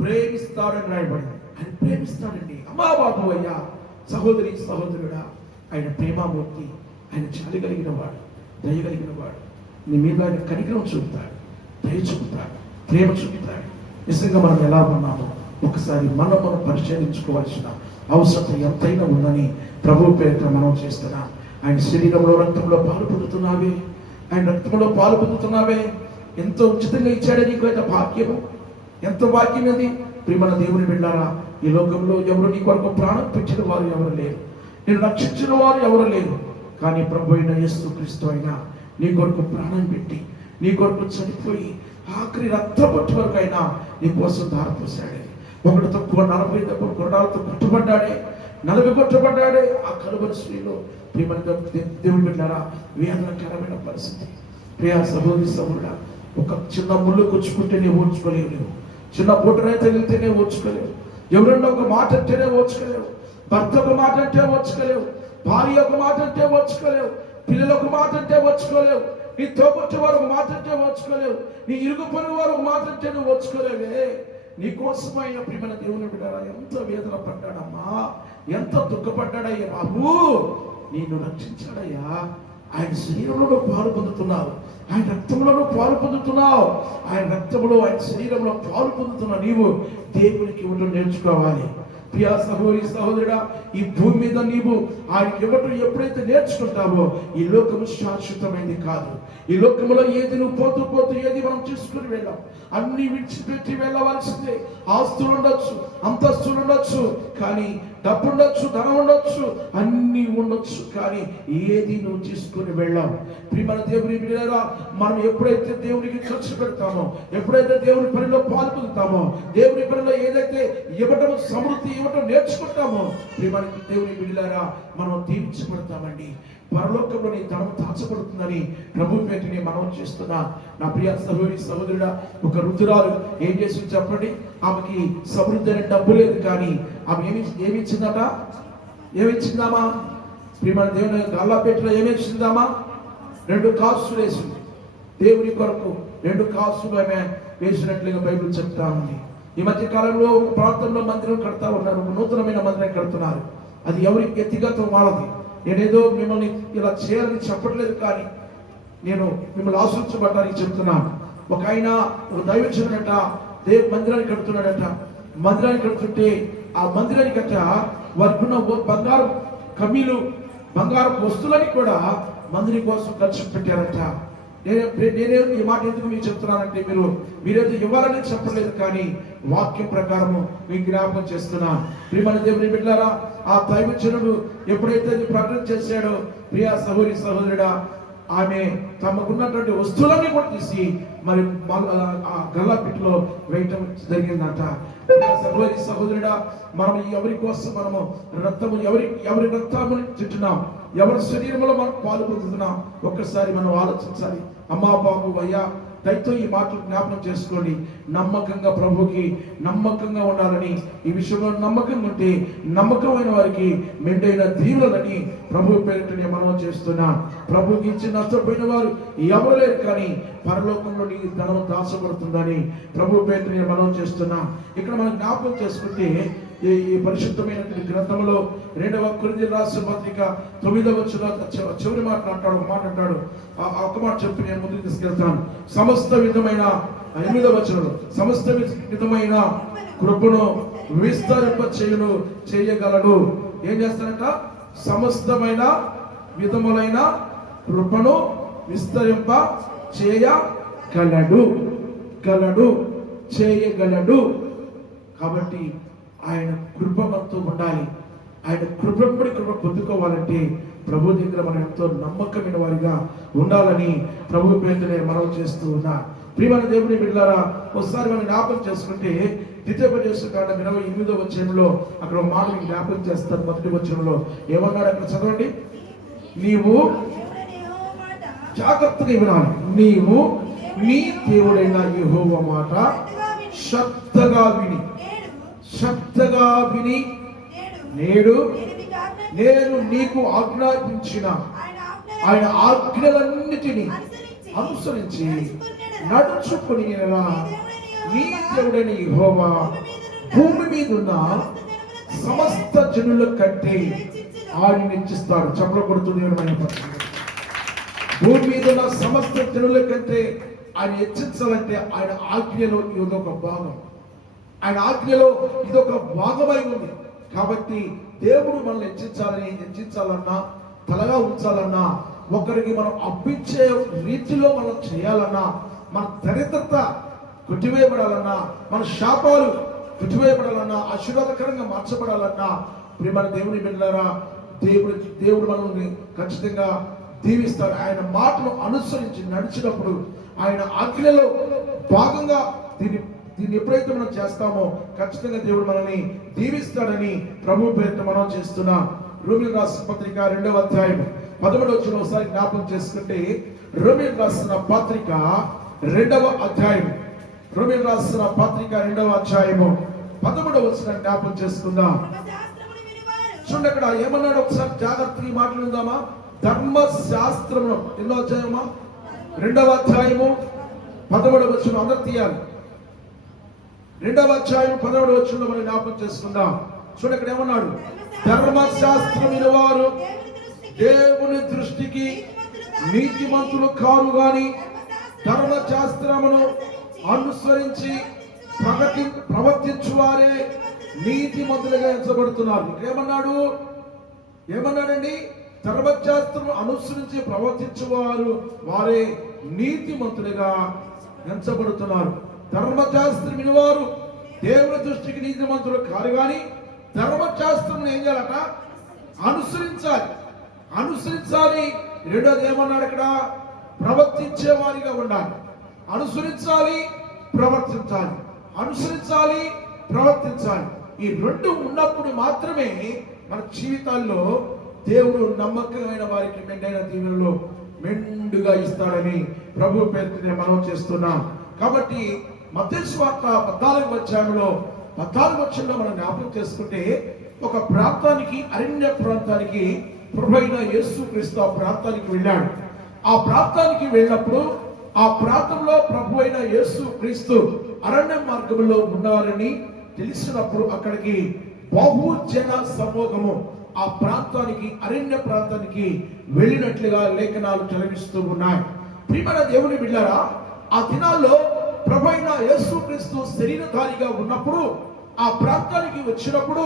ప్రేమిస్తాడని రాయబడింది. ఆయన ప్రేమిస్తాడండి. అమ్మా బాబు అయ్యా, సహోదరుడా, ఆయన ప్రేమామూర్తి, ఆయన చాలి కలిగిన వాడు, దయ కలిగిన వాడు. నీ మీద ఆయన కనికరం చూపుతాడు, దయ చూపుతాడు, ప్రేమ చూపుతాడు. నిజంగా మనం ఎలా ఉన్నామో ఒకసారి మనం పరిశీలించుకోవాల్సిన అవసరం ఎంతైనా ఉందని ప్రభు పేరుతో మనం చేస్తున్నాం. ఆయన శరీరంలో రక్తంలో పాలు పొందుతున్నావే. ఎంతో ఉచితంగా ఇచ్చాడే నీకు అయితే భాగ్యము. ఎంత భాగ్యం అది! ప్రియమైన దేవుని బిడ్డలారా, ఈ లోకంలో ఎవరు నీ కొరకు ప్రాణం పెట్టిన వారు ఎవరు లేరు, నేను రక్షించిన వారు ఎవరు లేరు. కానీ ప్రభు అయిన యేసుక్రీస్తు అయినా నీ కొరకు ప్రాణం పెట్టి నీ కొరకు చనిపోయి ఆఖరి రక్తపొట్టు వరకు అయినా నీ కోసం దారిపోసాడే. ఒకటి తక్కువ 40 తక్కువ కొరడాలతో కొట్టబడ్డాడే, 40 కొట్టబడ్డాడే. ఆ కలువరి శ్రీలో ప్రియమైన దేవుని బిడ్డలారా, వేదనకరమైన పరిస్థితి. ప్రియ సహోదరి సహోదరుడా, ఒక చిన్న ముళ్ళు గుచ్చుకుంటేనే ఓర్చుకోలేవు, చిన్న బొట్టునే తగిలితేనే ఓర్చుకోలేవు, ఎవరన్నా ఒక మాట అంటేనే ఓర్చుకోలేవు, భర్త ఒక మాట అంటే ఓర్చుకోలేవు, భార్య ఒక మాట అంటే ఓర్చుకోలేవు, పిల్లలు ఒక మాట అంటే ఓర్చుకోలేవు, నీ తోబుట్టు వారు ఒక మాట అంటే ఓర్చుకోలేవు, నీ ఇరుగు పొరుగు వారు ఒక మాట అంటే నువ్వు ఓర్చుకోలేవే. నీ కోసమైన ప్రియమైన దేవుని బిడ్డలారా, ఎంత వేదన పడ్డాడమ్మా, ఎంత దుఃఖపడ్డాడయ్యా బాబు. నిన్ను రక్షించాడయ్యా. ఆయన శరీరంలో పాలు పొందుతున్నావు, ఆయన రక్తంలో పాలు పొందుతున్నావు. ఆయన రక్తంలో ఆయన శరీరంలో పాలు పొందుతున్న నీవు దేవునికి ఇవ్వటం నేర్చుకోవాలి. ప్రియ సహోదరి సహోదరుడా, ఈ భూమి మీద నీవు ఆయనకి ఇవ్వటం ఎప్పుడైతే నేర్చుకుంటావో, ఈ లోకము శాశ్వతమైంది కాదు. ఈ లోకంలో ఏది నువ్వు పోతూ పోతూ ఏది మనం తీసుకుని వెళ్ళాం, అన్ని విడిచిపెట్టి వెళ్ళవలసిందే. ఆస్తులు ఉండొచ్చు, అంతస్తులు ఉండొచ్చు, కానీ డబ్బు ఉండొచ్చు, ధనం ఉండొచ్చు, అన్ని ఉండొచ్చు, కానీ ఏది నువ్వు తీసుకుని వెళ్ళావు. ప్రియమైన దేవుని బిడ్డలారా, మనం ఎప్పుడైతే దేవునికి ఖర్చు పెడతామో, ఎప్పుడైతే దేవుని పనిలో పాల్పొందుతామో, దేవుని పనిలో ఏదైతే ఇవ్వటం, సమృద్ధి ఇవ్వటం నేర్చుకుంటామో, ప్రియమైన దేవుని బిడ్డలారా, మనం దీవించబడతామండి. పరలోకంలో నీ ధనం దాచబడుతుందని ప్రభు పేటిని మనం చేస్తున్నా. నా ప్రియ సహోదరి సహోదరుడా, ఒక వృద్ధురాలు ఏం చేసి చెప్పండి. ఆమెకి సమృద్ధి అనే డబ్బు లేదు, కానీ ఆమె ఏమిచ్చిందట? ఏమిచ్చిందామా? ప్రియమైన దేవుని గల్లాపేటలో ఏమిచ్చిందామా? 2 కాసులు వేసింది. దేవుని కొరకు 2 కాసులు ఆమె వేసినట్లుగా బైబిల్ చెప్తా ఉంది. ఈ మధ్య కాలంలో ఒక ప్రాంతంలో మందిరం కడతా ఉన్నారు, ఒక నూతనమైన మందిరం కడుతున్నారు. అది ఎవరి వ్యక్తిగతం వాళ్ళది. నేనేదో మిమ్మల్ని ఇలా చేయాలని చెప్పట్లేదు, కానీ నేను మిమ్మల్ని ఆశించబడ్డానికి చెప్తున్నాను. ఒక ఆయన, ఒక దైవజనుడట, మందిరాన్ని కడుతున్నాడట. మందిరాన్ని కడుతుంటే ఆ మందిరానికి గట్ట వారికి ఉన్న బంగారు కమ్మీలు, బంగారు వస్తువులని కూడా మందిరం కోసం ఖర్చు పెట్టారట. నేనే ఈ మాట ఎందుకు మీకు చెప్తున్నానంటే, మీరేదో ఇవ్వాలని చెప్పలేదు, కానీ వాక్యం ప్రకారము మీకు జ్ఞాపకం చేస్తున్నా. ప్రియమైన దేవుని బిడ్డలారా, ఆ దైవజనుడు ఎప్పుడైతే ప్రకటన చేశాడో, ప్రియ సహోదరి సహోదరుడా, ఆమె తమకున్నటువంటి వస్తువులన్నీ కూడా తీసి మరి ఆ గల్లాపెట్టెలో వేయటం జరిగిందట. సహోదరి సహోదరుడా, మనం ఎవరి కోసం మనము రక్తము, ఎవరి రక్తముని తింటున్నాం, ఎవరి శరీరంలో మనం పాలు పొందుతున్నాం, ఒక్కసారి మనం ఆలోచించాలి. అమ్మా బాబు అయ్యా, దయతో ఈ మాటలు జ్ఞాపకం చేసుకోండి. నమ్మకంగా ప్రభుకి నమ్మకంగా ఉండాలని, ఈ విషయంలో నమ్మకంగా ఉంటే నమ్మకమైన వారికి మెండైన దీవులని ప్రభు పేరిటనే మనం చేస్తున్నా. ప్రభుకి ఇచ్చి నష్టపోయిన వారు ఎవరు లేరు, కానీ పరలోకంలో నీ ధనం దాచబడుతుందని ప్రభు పేరిటనే మనం చేస్తున్నా. ఇక్కడ మనం జ్ఞాపకం చేసుకుంటే, ఈ పరిశుద్ధమైన గ్రంథంలో 2వ కొరింథీయులకు రాసిన పత్రిక 9వ వచనంలో చివరి మాట అంటాడు, ఒక మాట అంటాడు. ఒక మాట చెప్పి నేను ముందుకు తీసుకెళ్తాను. సమస్త విధమైన 8వ వచనంలో సమస్త విధమైన కృపను విస్తరింప చేయగలడు. ఏం చేస్తాడంట? సమస్తమైన విధములైన కృపను విస్తరింప చేయగలడు. కాబట్టి ఆయన కృప మనతో ఉండాలి. ఆయన కృపడి కృప పొందుకోవాలంటే ప్రభు దగ్గర మనం ఎంతో నమ్మకమైన వారిగా ఉండాలని ప్రభు పేరునే మనం చేస్తూ ఉన్నా. ప్రియమైన దేవుని బిడ్డలారా, ఒకసారి మనం జ్ఞాపకం చేసుకుంటే, ద్వితీయోపదేశకాండం 28వ వచనంలో అక్కడ ఒక మాట జ్ఞాపకం చేస్తారు. 1వ వచనంలో ఏమన్నాడు? అక్కడ చదవండి. నీవు జాగ్రత్తగా వినాలి. నీవు నీ దేవుడైన యెహోవా మాట శ్రద్ధగా విని నేడు నేను నీకు ఆజ్ఞాపించిన ఆయన ఆజ్ఞలన్నిటినీ అనుసరించి నడుచుకుని నీ దేవుడైన యెహోవా భూమి మీద ఉన్న సమస్త జనుల కంటే ఆయన హెచ్చిస్తాడు. చప్పట్లు కొడుతుంది. భూమి మీద ఉన్న సమస్త జనుల కంటే ఆయన హెచ్చించాలంటే ఆయన ఆజ్ఞలో ఇదొక భాగం. ఆయన ఆజ్ఞలో ఇదొక భాగమై ఉంది. కాబట్టి దేవుడు మనల్ని హెచ్చించాలన్నా, తలగా ఉంచాలన్నా, ఒకరికి మనం అప్పించే రీతిలో మనం చేయాలన్నా, మన దరిద్రత కొట్టివేయబడాలన్నా, మన శాపాలు కొట్టివేయబడాలన్నా, ఆశీర్వాదకరంగా మార్చబడాలన్నా, ప్రియమైన దేవుని బిడ్డలారా, దేవుడు మనల్ని ఖచ్చితంగా దీవిస్తాడు. ఆయన మాటను అనుసరించి నడిచినప్పుడు ఆయన ఆజ్ఞలో భాగంగా దీన్ని ఎప్పుడైతే మనం చేస్తామో ఖచ్చితంగా దేవుడు మనల్ని దీవిస్తాడని ప్రభు పేరుతో మనం చేస్తున్నాం. రోమీయులకు రాసిన పత్రిక 2వ అధ్యాయం 11వ వచనం ఒకసారి జ్ఞాపకం చేసుకుంటే, రోమీయులకు రాసిన పత్రిక 2వ అధ్యాయం 11వ వచనం జ్ఞాపకం చేసుకుందాం. చూడండి, అక్కడ ఏమన్నాడు ఒకసారి జాగ్రత్తగా మాట్లాడుదామా. ధర్మశాస్త్రము ఎన్నో అధ్యాయమా? 2వ అధ్యాయము 11వ వచనం అందరు తీయాలి. 2వ అధ్యాయం 11వ వచనంలో మనం జ్ఞాపకం చేసుకుందాం. చూడండి, ఇక్కడ ఏమన్నాడు? ధర్మశాస్త్రం వినివారు దేవుని దృష్టికి నీతిమంతులు కారు గాని ధర్మశాస్త్రమును అనుసరించి ప్రవర్తించువారే నీతిమంతులుగా ఎంచబడుతున్నారు. ఏమన్నాడండి? ధర్మశాస్త్రం అనుసరించి ప్రవర్తించువారు వారే నీతిమంతులుగా ఎంచబడుతున్నారు. ధర్మశాస్త్రం వినివారు దేవుని దృష్టికి నీతిమంతులు కారు గాని ధర్మశాస్త్రం ఏం చేయాలట? అనుసరించాలి. రెండోది ఏమన్నాడు ఇక్కడ? ప్రవర్తించే వారిగా ఉండాలి. అనుసరించాలి, ప్రవర్తించాలి. ఈ రెండు ఉన్నప్పుడు మాత్రమే మన జీవితాల్లో దేవుడు నమ్మకమైన వారికి మెండైన దీవెనలు మెండుగా ఇస్తాడని ప్రభు పేరుతో మనం చేస్తున్నాం. కాబట్టి మత్తయి సువార్త 14వ అధ్యాయంలో మనం జ్ఞాపకం చేసుకుంటే, ఒక ప్రాంతానికి, అరణ్య ప్రాంతానికి ప్రభు అయిన యేసుక్రీస్తు ఆ ప్రాంతానికి వెళ్ళాడు. ఆ ప్రాంతానికి వెళ్ళినప్పుడు ఆ ప్రాంతంలో ప్రభు అయిన యేసుక్రీస్తు అరణ్య మార్గంలో ఉన్నారని తెలిసినప్పుడు అక్కడికి బహుజన సమూహము ఆ ప్రాంతానికి, అరణ్య ప్రాంతానికి వెళ్ళినట్లుగా లేఖనాలు చదివిస్తూ ఉన్నాయి. ప్రియమైన దేవుని బిడ్డలారా, ఆ దినాల్లో ప్రభు అయిన యేసుక్రీస్తు శరీరధారిగా ఉన్నప్పుడు, ఆ ప్రాంతానికి వచ్చినప్పుడు,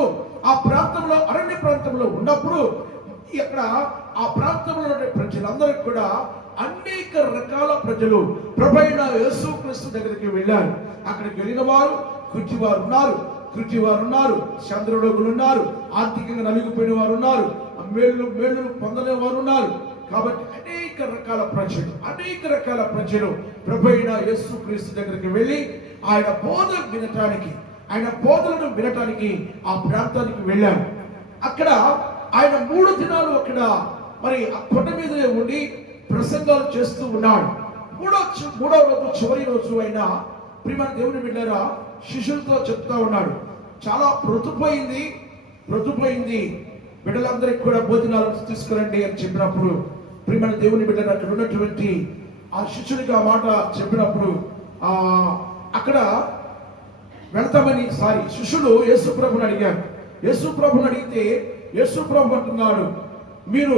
ఆ ప్రాంతంలో, అరణ్య ప్రాంతంలో ఉన్నప్పుడు, ఇక్కడ ఆ ప్రాంతంలో ప్రజలందరికీ కూడా అనేక రకాల ప్రజలు ప్రభు అయిన యేసుక్రీస్తు దగ్గరికి వెళ్ళారు. అక్కడికి వెళ్ళిన వారు కృటివారు ఉన్నారు, చంద్రరోగులు ఉన్నారు, ఆర్థికంగా నలిగిపోయిన వారు ఉన్నారు, మేళ్ళు పొందలే వారు ఉన్నారు. కాబట్టి అనేక రకాల ప్రజలు ప్రభు అయిన యేసుక్రీస్తు దగ్గరికి వెళ్ళి ఆయన బోధలను వినటానికి ఆ ప్రాంతానికి వెళ్ళారు. అక్కడ ఆయన 3 దినాలు అక్కడ మరి ఆ కొండ మీదనే ఉండి ప్రసంగాలు చేస్తూ ఉన్నాడు. మూడవ రోజు, చివరి రోజు అయినా ప్రియమైన దేవుని బిడ్డలారా, శిష్యులతో చెప్తా ఉన్నాడు. చాలా ప్రొద్దుపోయింది, బిడ్డలందరికీ కూడా భోజనాలు తీసుకురండి అని చెప్పినప్పుడు, ప్రియమైన దేవుని బిడ్డలు అక్కడ ఉన్నటువంటి ఆ శిష్యుడికి ఆ మాట చెప్పినప్పుడు అక్కడ వెళ్తామని శిష్యులు యేసుప్రభుని అడిగారు. యేసుప్రభుని అడిగితే యేసుప్రభు అంటున్నాడు, మీరు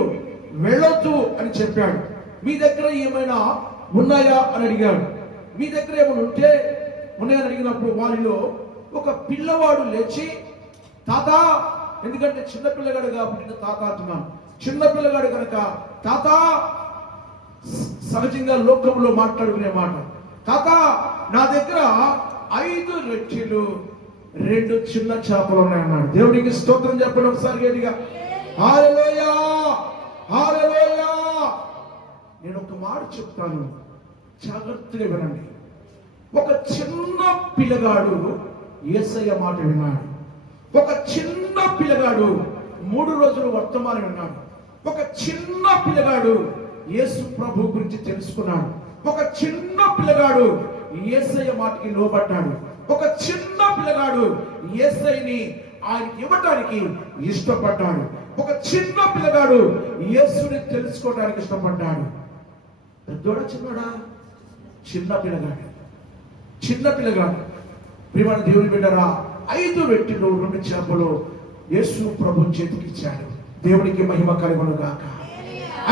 వెళ్ళొద్దు అని చెప్పాడు. మీ దగ్గర ఏమైనా ఉన్నాయా అని అడిగాడు. మీ దగ్గర ఏమైనా ఉన్నాయని అడిగినప్పుడు వారిలో ఒక పిల్లవాడు లేచి, తాత, ఎందుకంటే చిన్న పిల్లగాడు కాబట్టి తాత అంటున్నాను, చిన్న పిల్లగాడు కనుక తాత, సహజంగా లోకంలో మాట్లాడుకునే మాట, తాత, నా దగ్గర 5 రొట్టెలు 2 చిన్న చేపలు ఉన్నాయన్నాడు. దేవునికి స్తోత్రం చెప్పండి ఒకసారి గట్టిగా. హల్లెలూయా, హల్లెలూయా. నేను ఒక మాట చెప్తాను, జాగ్రత్తగా వినండి. ఒక చిన్న పిల్లగాడు యేసయ్య మాట విన్నాడు. ఒక చిన్న పిల్లగాడు 3 రోజులు వర్తమానం విన్నాడు. ఒక చిన్న పిల్లగాడు యేసు ప్రభు గురించి తెలుసుకున్నాడు. ఒక చిన్న పిల్లగాడు యేసయ్య మాటకి లోబడ్డాడు. ఒక చిన్న పిల్లగాడు యేసయ్యని ఆయనకి ఇవ్వటానికి ఇష్టపడ్డాడు. ఒక చిన్న పిల్లగాడు యేసుని తెలుసుకోవడానికి ఇష్టపడ్డాడు. పెద్దోడా చిన్నోడా? చిన్న పిల్లగాడు. ప్రియమైన దేవుని బిడ్డరా, 5 రొట్టెలు 2 చేపలు యేసు ప్రభు చేతికి ఇచ్చాడు. దేవునికి మహిమ కలుగును గాక.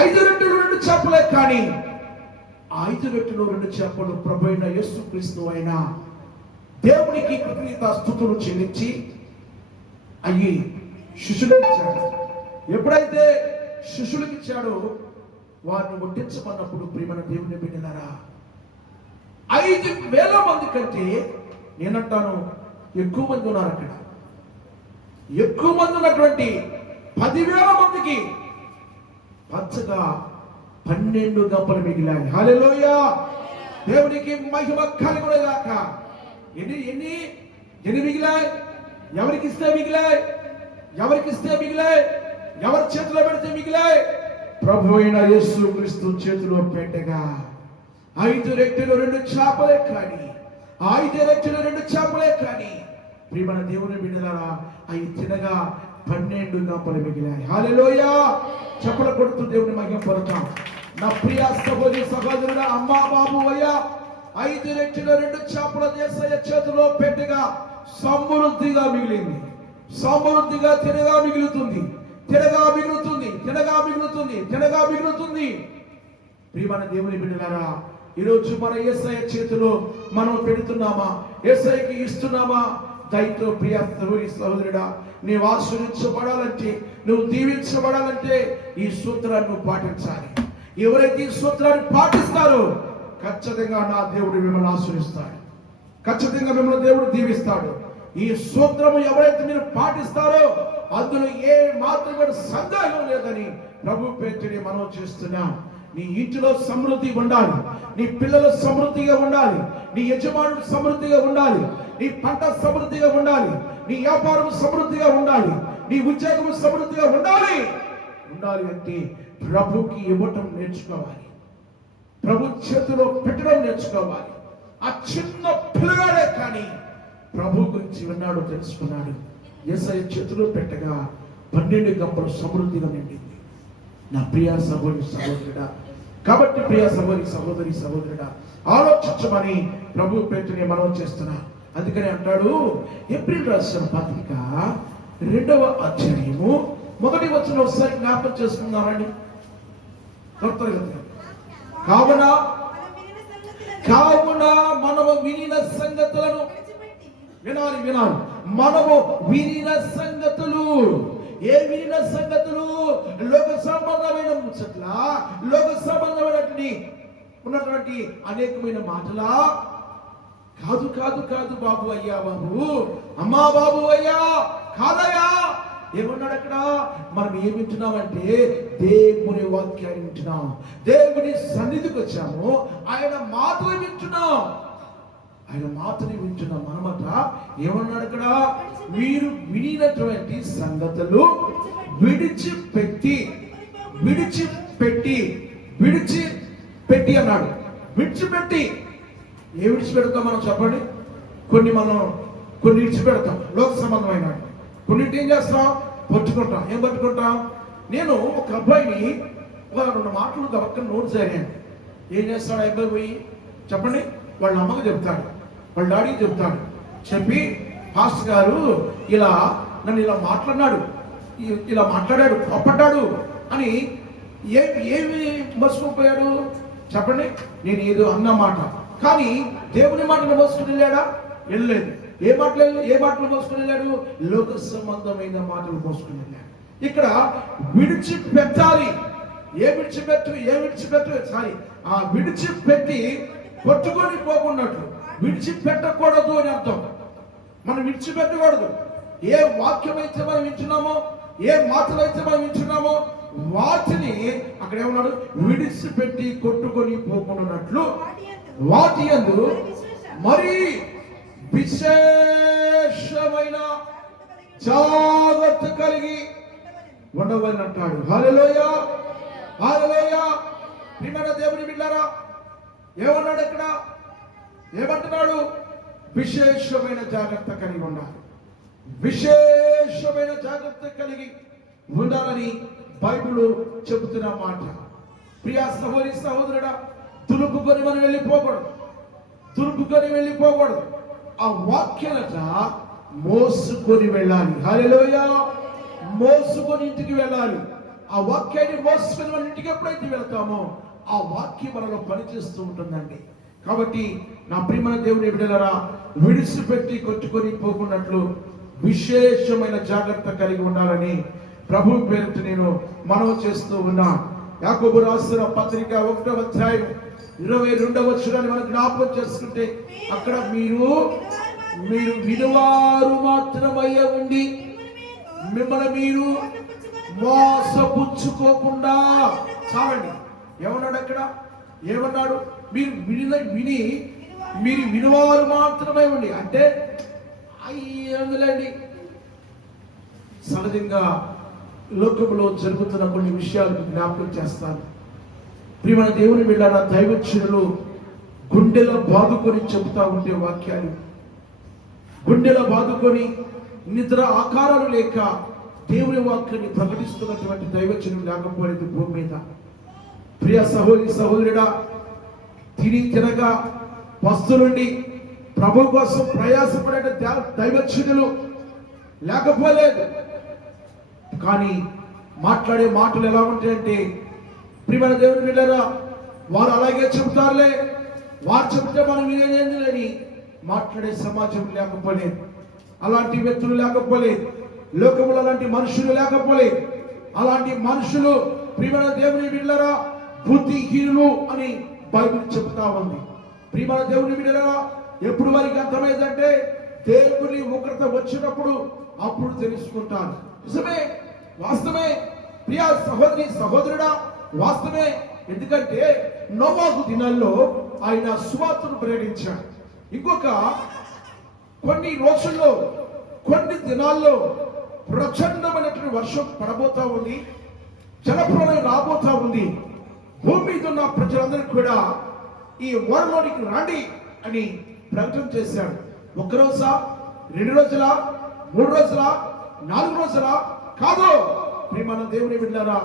5 రొట్టెలు 2 చేపలే, కానీ 5 రొట్టెలు 2 చేపలు ప్రభు అయిన యేసుక్రీస్తు అయిన దేవునికి కృతజ్ఞతాస్తుతులు చెల్లించి అయ్యి శిష్యులకు ఇచ్చాడు. ఎప్పుడైతే శిష్యులకు ఇచ్చాడో వారిని వడ్డించమన్నప్పుడు, ప్రియమైన దేవుని బిడ్డలారా, 5,000 మంది కంటే నేనంటాను ఎక్కువ మంది ఉన్నారు. అక్కడ ఎక్కువ మంది ఉన్నటువంటి 10,000 మందికి పచ్చగా 12 గంపలు మిగిలాయి. హల్లెలూయా. దేవునికి మహిమ కలుగును గాక. ఎన్ని ఎన్ని ఎన్ని మిగిలాయి? ఎవరికిస్తే మిగిలాయి? ఎవరికిస్తే మిగిలాయి? ఎవరి చేతిలో పెడితే మిగిలాయి? ప్రభు అయిన యేసు క్రీస్తు చేతిలో పెట్టగా 5 రొట్టెలు 2 చేపలే కానీ, 5 రొట్టెలు 2 చేపలే కానీ ప్రియమైన దేవుని బిడ్డలారా, అవి తినగా 12 గంపలు మిగిలాయి. హల్లెలూయా! చప్పట్లు కొడుతూ దేవుని మహిమ పలుకుతాం. నా ప్రియ సహోదరి సహోదరుడా, అమ్మా బాబు అయ్యా, 5 రొట్టెలు 2 చేపల యేసయ్య చేతిలో పెట్టగా సమృద్ధిగా మిగిలింది. సమృద్ధిగా తినగా మిగులుతుంది, తినగా మిగులుతుంది, తినగా మిగులుతుంది, తినగా మిగులుతుంది. ప్రియమైన దేవుని బిడ్డలారా, ఈరోజు మన యేసయ్య చేతిలో మనం పెడుతున్నామా? యేసయ్యకి ఇస్తున్నామా? దయతో ప్రియ సహోదరి సహోదరుడా, నీవు ఆశీర్వదించబడాలంటే, నువ్వు దీవించబడాలంటే ఈ సూత్రాన్ని నువ్వు పాటించాలి. ఎవరైతే ఈ సూత్రాన్ని పాటిస్తారో ఖచ్చితంగా నా దేవుడు మిమ్మల్ని ఆశీర్వదిస్తాడు, ఖచ్చితంగా మిమ్మల్ని దేవుడు దీవిస్తాడు. ఈ సూత్రము ఎవరైతే మీరు పాటిస్తారో అందులో ఏ మాత్రం కూడా సందేహం లేదని ప్రభు పేరుని మనం చేస్తున్నాం. నీ ఇంటిలో సమృద్ధి ఉండాలి, నీ పిల్లలు సమృద్ధిగా ఉండాలి, నీ యజమానుడు సమృద్ధిగా ఉండాలి, నీ పంట సమృద్ధిగా ఉండాలి, నీ వ్యాపారం సమృద్ధిగా ఉండాలి, నీ ఉద్యోగం సమృద్ధిగా ఉండాలి. ఉండాలి అంటే ప్రభుకి ఇవ్వటం నేర్చుకోవాలి, ప్రభు చేతిలో పెట్టడం నేర్చుకోవాలి. ఆ చిన్న పిల్లగాడే కానీ ప్రభు గురించి విన్నాడు, తెలుసుకున్నాడు. యేసయ్య చేతిలో పెట్టగా 12 గంపలు సమృద్ధిగా నిండింది. నా ప్రియ సహోదరి సహోదరుడా, కాబట్టి ప్రియ సహోదరి సహోదరుడా, ఆలోచించమని ప్రభు పేరుని మనం చేస్తున్నా. అందుకని అంటాడు, ఏప్రిల్ రాసిన పత్రిక 2వ అధ్యాయము 1వ వచనం ఒకసారి జ్ఞాపకం చేసుకుందామండి. కావున మనము వినిన సంగతులను వినాలి. మనము వినిన సంగతులు, ఏ వినిన సంగతులు? లోక సంబంధమైన ముచ్చట్ల, లోక సంబంధమైనటువంటి ఉన్నటువంటి అనేకమైన మాటలా? కాదు కాదు కాదు బాబు అయ్యా, బాబు అమ్మా, బాబు అయ్యా, కాదయ్యా. ఏమన్నాడు అక్కడ? మనం ఏం వింటున్నామంటే దేవుని వాక్యాన్ని వింటున్నాం, దేవుని సన్నిధికి వచ్చాము, ఆయన మాటలు వింటున్నాం, ఆయన మాటని వింటున్నాం మనమట. ఏమన్నాడు అక్కడ? మీరు వినినటువంటి సంగతులు విడిచిపెట్టి అన్నాడు. విడిచిపెట్టి ఏ విడిచిపెడతాం మనం చెప్పండి? కొన్ని విడిచిపెడతాం, లోక సంబంధమైన. కొన్నింటి ఏం చేస్తాం? పట్టుకుంటాం. ఏం పట్టుకుంటాం? నేను ఒక అబ్బాయిని 2 మాటలు దొరకని నోటు జరిగాను. ఏం చేస్తాడు ఆ అబ్బాయి? పోయి చెప్పండి, వాళ్ళ అమ్మకు చెప్తాడు, వాళ్ళ డాడీకి చెప్తాడు. చెప్పి పాస్టర్ గారు నన్ను ఇలా మాట్లాడాడు, కోపడ్డాడు అని ఏమి మోసుకుపోయాడు చెప్పండి? నేను ఏదో అన్న మాట, కానీ దేవుని మాటలు మోసుకుని వెళ్ళాడా? వెళ్ళలేదు. ఏ మాటలు మోసుకుని వెళ్ళాడు? లోక సంబంధమైన మాటలు మోసుకుని వెళ్ళాడు. ఇక్కడ విడిచిపెట్టాలి. ఏ విడిచిపెట్టు సారీ, ఆ విడిచిపెట్టి కొట్టుకొని పోకున్నట్లు విడిచిపెట్టకూడదు అని అర్థం. మనం విడిచిపెట్టకూడదు. ఏ వాక్యం అయితే మనం వింటున్నామో, ఏ మాటలు అయితే మనం వింటున్నామో వాటిని అక్కడ ఏమన్నాడు? విడిచిపెట్టి కొట్టుకొని పోకున్నట్లు వాటి యందు మరి విశేషమైన జాగ్రత్త కలిగి ఉండవని అంటాడు. హల్లెలూయా, హల్లెలూయా. ప్రియమైన దేవుని బిడ్డలారా, ఏమన్నాడు ఇక్కడ? ఏమంటున్నాడు? విశేషమైన జాగ్రత్త కలిగి ఉండాలి, విశేషమైన జాగ్రత్త కలిగి ఉండాలని బైబిల్ చెబుతున్న మాట. ప్రియ సహోదరి సహోదరుడా, దులుపుకొని మనం వెళ్ళిపోకూడదు. ఆ వాక్యాలట మోసుకొని వెళ్ళాలి. హల్లెలూయా. మోసుకొని ఇంటికి వెళ్ళాలి. ఆ వాక్యాన్ని మోసుకొని మన ఇంటికి ఎప్పుడైతే వెళ్తామో ఆ వాక్యం మనలో పనిచేస్తూ ఉంటుందండి. కాబట్టి నా ప్రియమైన దేవుని బిడ్డలారా, విడిచిపెట్టి కొట్టుకొని పోకున్నట్లు విశేషమైన జాగ్రత్త కలిగి ఉండాలని ప్రభు పేరుతో నేను మనవి చేస్తూ ఉన్నా. యాకోబు రాసిన పత్రిక 1వ అధ్యాయం 22వ వచనాన్ని మనం జ్ఞాపకం చేసుకుంటే అక్కడ మీరు వినువారు మాత్రమయ్యే ఉండి మిమ్మల్ని మీరు మోసపుచ్చుకోకుండా చాలండి. ఏమన్నాడు అక్కడ? ఏమన్నాడు? మీరు విని మీరు వినువారు మాత్రమే ఉండి, అంటే అయ్యండి సహజంగా లోకంలో జరుగుతున్న కొన్ని విషయాలకు జ్ఞాపకం చేస్తాను. ప్రియమైన దేవుని బిడ్డలారా, దైవజనులు గుండెలో బాదుకొని చెబుతా ఉంటే వాక్యాలు, గుండెలో బాదుకొని నిద్ర ఆకారాలు లేక దేవుని వాక్యాన్ని ప్రకటిస్తున్నటువంటి దైవజనులు లేకపోలేదు భూమి మీద. ప్రియ సహోదరి సహోదరుడా, తినగా పస్తులుండి ప్రభు కోసం ప్రయాసపడే దైవజనులు లేకపోలేదు. కానీ మాట్లాడే మాటలు ఎలా ఉంటాయంటే, ప్రియమైన దేవుని బిడ్డలారా, వారు అలాగే చెబుతారులే, వారు చెబితే మనం వినేది లేని మాట్లాడే సమాజం లేకపోలేదు, అలాంటి వ్యక్తులు లేకపోలేదు, లోకములు అలాంటి మనుషులు లేకపోలేదు. అలాంటి మనుషులు ప్రియమైన దేవుని బిడ్డలారా బుద్ధిహీనులు అని బైబిల్ చెబుతా ఉంది. ప్రియమైన దేవుని బిడ్డలారా, ఎప్పుడు వారికి అర్థమైందంటే దేవుని ఉగ్రత వచ్చినప్పుడు అప్పుడు తెలుసుకుంటారు. నిజమే, వాస్తవమే ప్రియ సహోదరి సహోదరుడా, వాస్తవమే. ఎందుకంటే నోవాహు దినాల్లో ఆయన సువార్తను ప్రకటించాడు. ఇంకొక కొన్ని రోజుల్లో, కొన్ని దినాల్లో ప్రచండమైనటువంటి వర్షం పడబోతా ఉంది, జలప్రలయం రాబోతా ఉంది. భూమి మీద ఉన్న ప్రజలందరూ కూడా ఈ వరలోనికి రండి అని ప్రకటన చేశాడు. ఒక్కరోజా, 2 రోజులా, 3 రోజులా, 4 రోజులా కాదు. ప్రియమైన దేవుని బిడ్డలారా,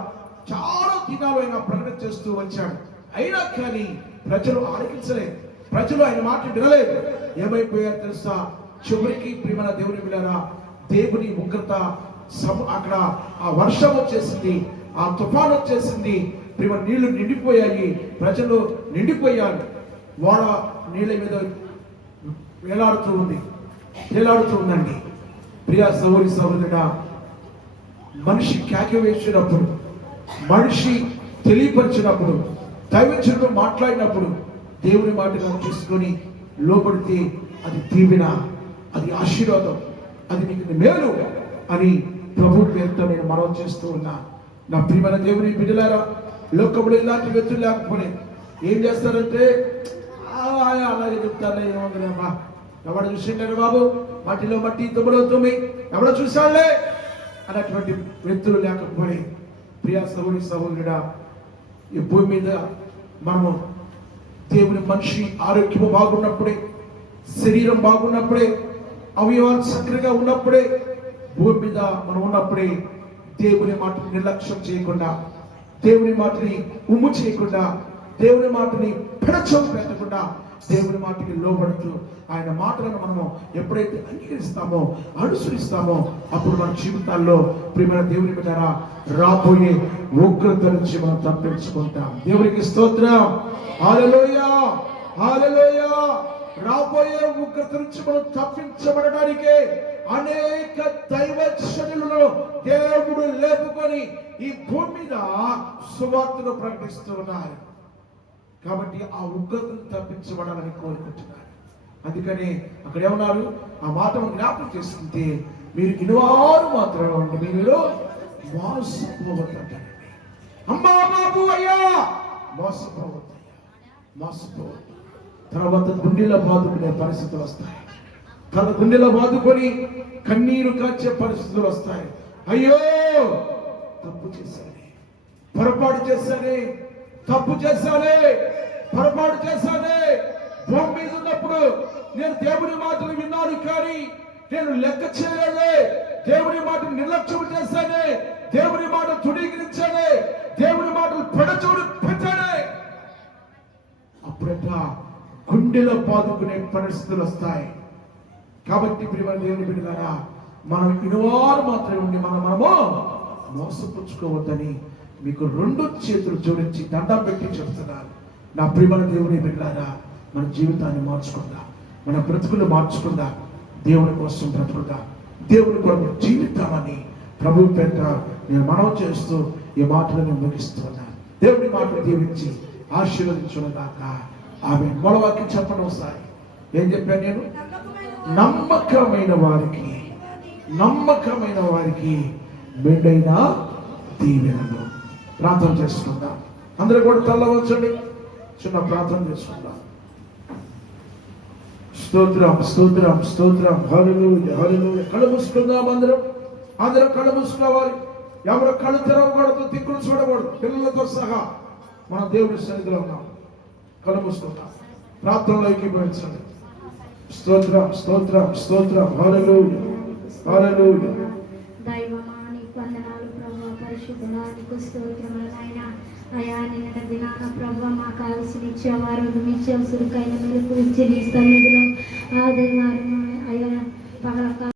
చాలా దినాలు ఆయన ప్రకటన చేస్తూ వచ్చాడు. అయినా కానీ ప్రజలు ఆలకించలేదు, ప్రజలు ఆయన మాట వినలేదు. ఏమైపోయారు తెలుసా? చివరికి ప్రియమైన దేవుని బిడ్డలారా, దేవుని ఉగ్రత అక్కడ ఆ వర్షం వచ్చేసింది, ఆ తుఫాను వచ్చేసింది. ప్రియమైన నీళ్లు నిండిపోయాయి, ప్రజలు నిండిపోయారు. వాడ నీళ్ళ మీద వేలాడుతూ ఉందండి. ప్రియ సహోదరి సహోదరుడా, మనిషి కేక వేసినప్పుడు, మనిషి తెలియపరిచినప్పుడు, దైవజనుడు మాట్లాడినప్పుడు దేవుని మాటగా తీసుకొని లోపడితే అది దీవెన, అది ఆశీర్వాదం, అది నీకు మేలు అని ప్రభు పేరుతో నేను మనవి చేస్తూ ఉన్నా. నా ప్రియమైన దేవుని బిడ్డలారా, లోకంలో ఇలాంటి వ్యక్తులు లేకపోతే ఏం చేస్తారంటే అలాగే చెప్తారా, ఏముందిలేమ్మా, ఎవడు చూసిండారు బాబు, మట్టిలో మట్టి తుమ్మలవుతుంది, ఎవడో చూశాడులే అన్నటువంటి వ్యక్తులు లేకపోతే, ప్రియ సహోదరి సహోదరుడా, ఈ భూమి మీద మనము దేవుని మనిషి ఆరోగ్యం బాగున్నప్పుడే, శరీరం బాగున్నప్పుడే, అవయవాలు చక్కగా ఉన్నప్పుడే, భూమి మీద మనం ఉన్నప్పుడే దేవుని మాటని నిర్లక్ష్యం చేయకుండా, దేవుని మాటని ఉమ్ము చేయకుండా, దేవుని మాటని పెడచోటు పెట్టకుండా, దేవుని మాటకి లోబడుతూ ఆయన మాటలను మనము ఎప్పుడైతే అంగీకరిస్తామో, అనుసరిస్తామో, అప్పుడు మన జీవితాల్లో ప్రియమైన దేవుని బిడ్డలారా రాబోయే ఉగ్రత నుంచి మనం తప్పించుకుంటాం. దేవునికి స్తోత్రం, హల్లెలూయా, హల్లెలూయా. రాబోయే ఉగ్రత నుంచి మనం తప్పించబడడానికి అనేక దైవజనులను దేవుడు లేపుకొని ఈ భూమి మీద సువార్తను ప్రకటిస్తూ ఉన్నారు. కాబట్టి ఆ ఉగ్రతను తప్పించబడాలని కోరుకుంటున్నారు. అందుకని అక్కడ ఏమన్నారు, ఆ మాటను జ్ఞాపకం చేసుకుంటే మీరు ఇనువారు మాత్రమే ఉండి మీరు మోసపోవద్దండి. అమ్మా బాబు అయ్యా, మోసపోవద్దు. తర్వాత గుండెలో బాదుకునే పరిస్థితులు వస్తాయి, తన గుండెలో బాదుకొని కన్నీరు కాచే పరిస్థితులు వస్తాయి. అయ్యో తప్పు చేశానే, పొరపాటు చేశానే, తప్పు చేశానే, పొరపాటు చేశానే. భూమి మీద ఉన్నప్పుడు నేను దేవుని మాటలు విన్నాను, కానీ నేను లెక్క చేయలేదే, దేవుని మాటలు నిర్లక్ష్యం చేశానే, దేవుని మాటలు తృణీకరించానే, దేవుని మాటలు పెడచోడు పెట్టానే. అప్పుడట్లా గుండెలో బాదుకునే పరిస్థితులు వస్తాయి. కాబట్టి ప్రియమైన దేవుని బిడ్డలారా, మనం ఇనువారు మాత్రమే ఉండి మనము మోసపుచ్చుకోవద్దని మీకు 2 చేతులు జోడించి దండం పెట్టి చెప్తున్నాను. నా ప్రియమైన దేవుని బిడ్డలారా, మన జీవితాన్ని మార్చుకుందాం, మన బ్రతుకులు మార్చుకుందాం, దేవుని కోసం బ్రతుకుదాం, దేవుని కొరకు జీవితామని ప్రభు పేట నేను మనవి చేస్తూ ఈ మాటలను ముగిస్తున్నాను. దేవుని మాటలు దీవించి ఆశీర్వదించుగాక. ఆమె మూలవాక్యం చెప్పడం ఒకసారి ఏం చెప్పాను నేను? నమ్మకమైన వారికి మెండైన దీవెనలు. ప్రార్థన చేసుకుందాం. అందరూ కూడా తల్ల వంచండి. చిన్న ప్రార్థన చేసుకుందాం. స్తోత్రం స్తోత్రం స్తోత్రం. హల్లెలూయా హల్లెలూయా. కళ్ళు మూసుకుందాం. అందరం కళ్ళు మూసుకోవాలి. ఎవరు కళ్ళు తెరవకూడదు, దిక్కులు చూడకూడదు. పిల్లలతో సహా మన దేవుడి సన్నిధిలో ఉన్నాం. కళ్ళు మూసుకుందాం. ప్రార్థనలో ఏకీభవించండి. స్తోత్రం స్తోత్రం స్తోత్రం. హల్లెలూయా హల్లెలూయా. దైవమా నీకు వందనాలు ప్రభువా, పరిశుద్ధుడా నీకు స్తోత్రములు నాయనా. అయా నిన్న దినాన ప్రభువా మాకు కావలసిన ఇచ్చేవారు నిత్యం సురుకైన మెరుపు ఇచ్చి నీ సన్నిధిలో ఆదివారం అయా పగల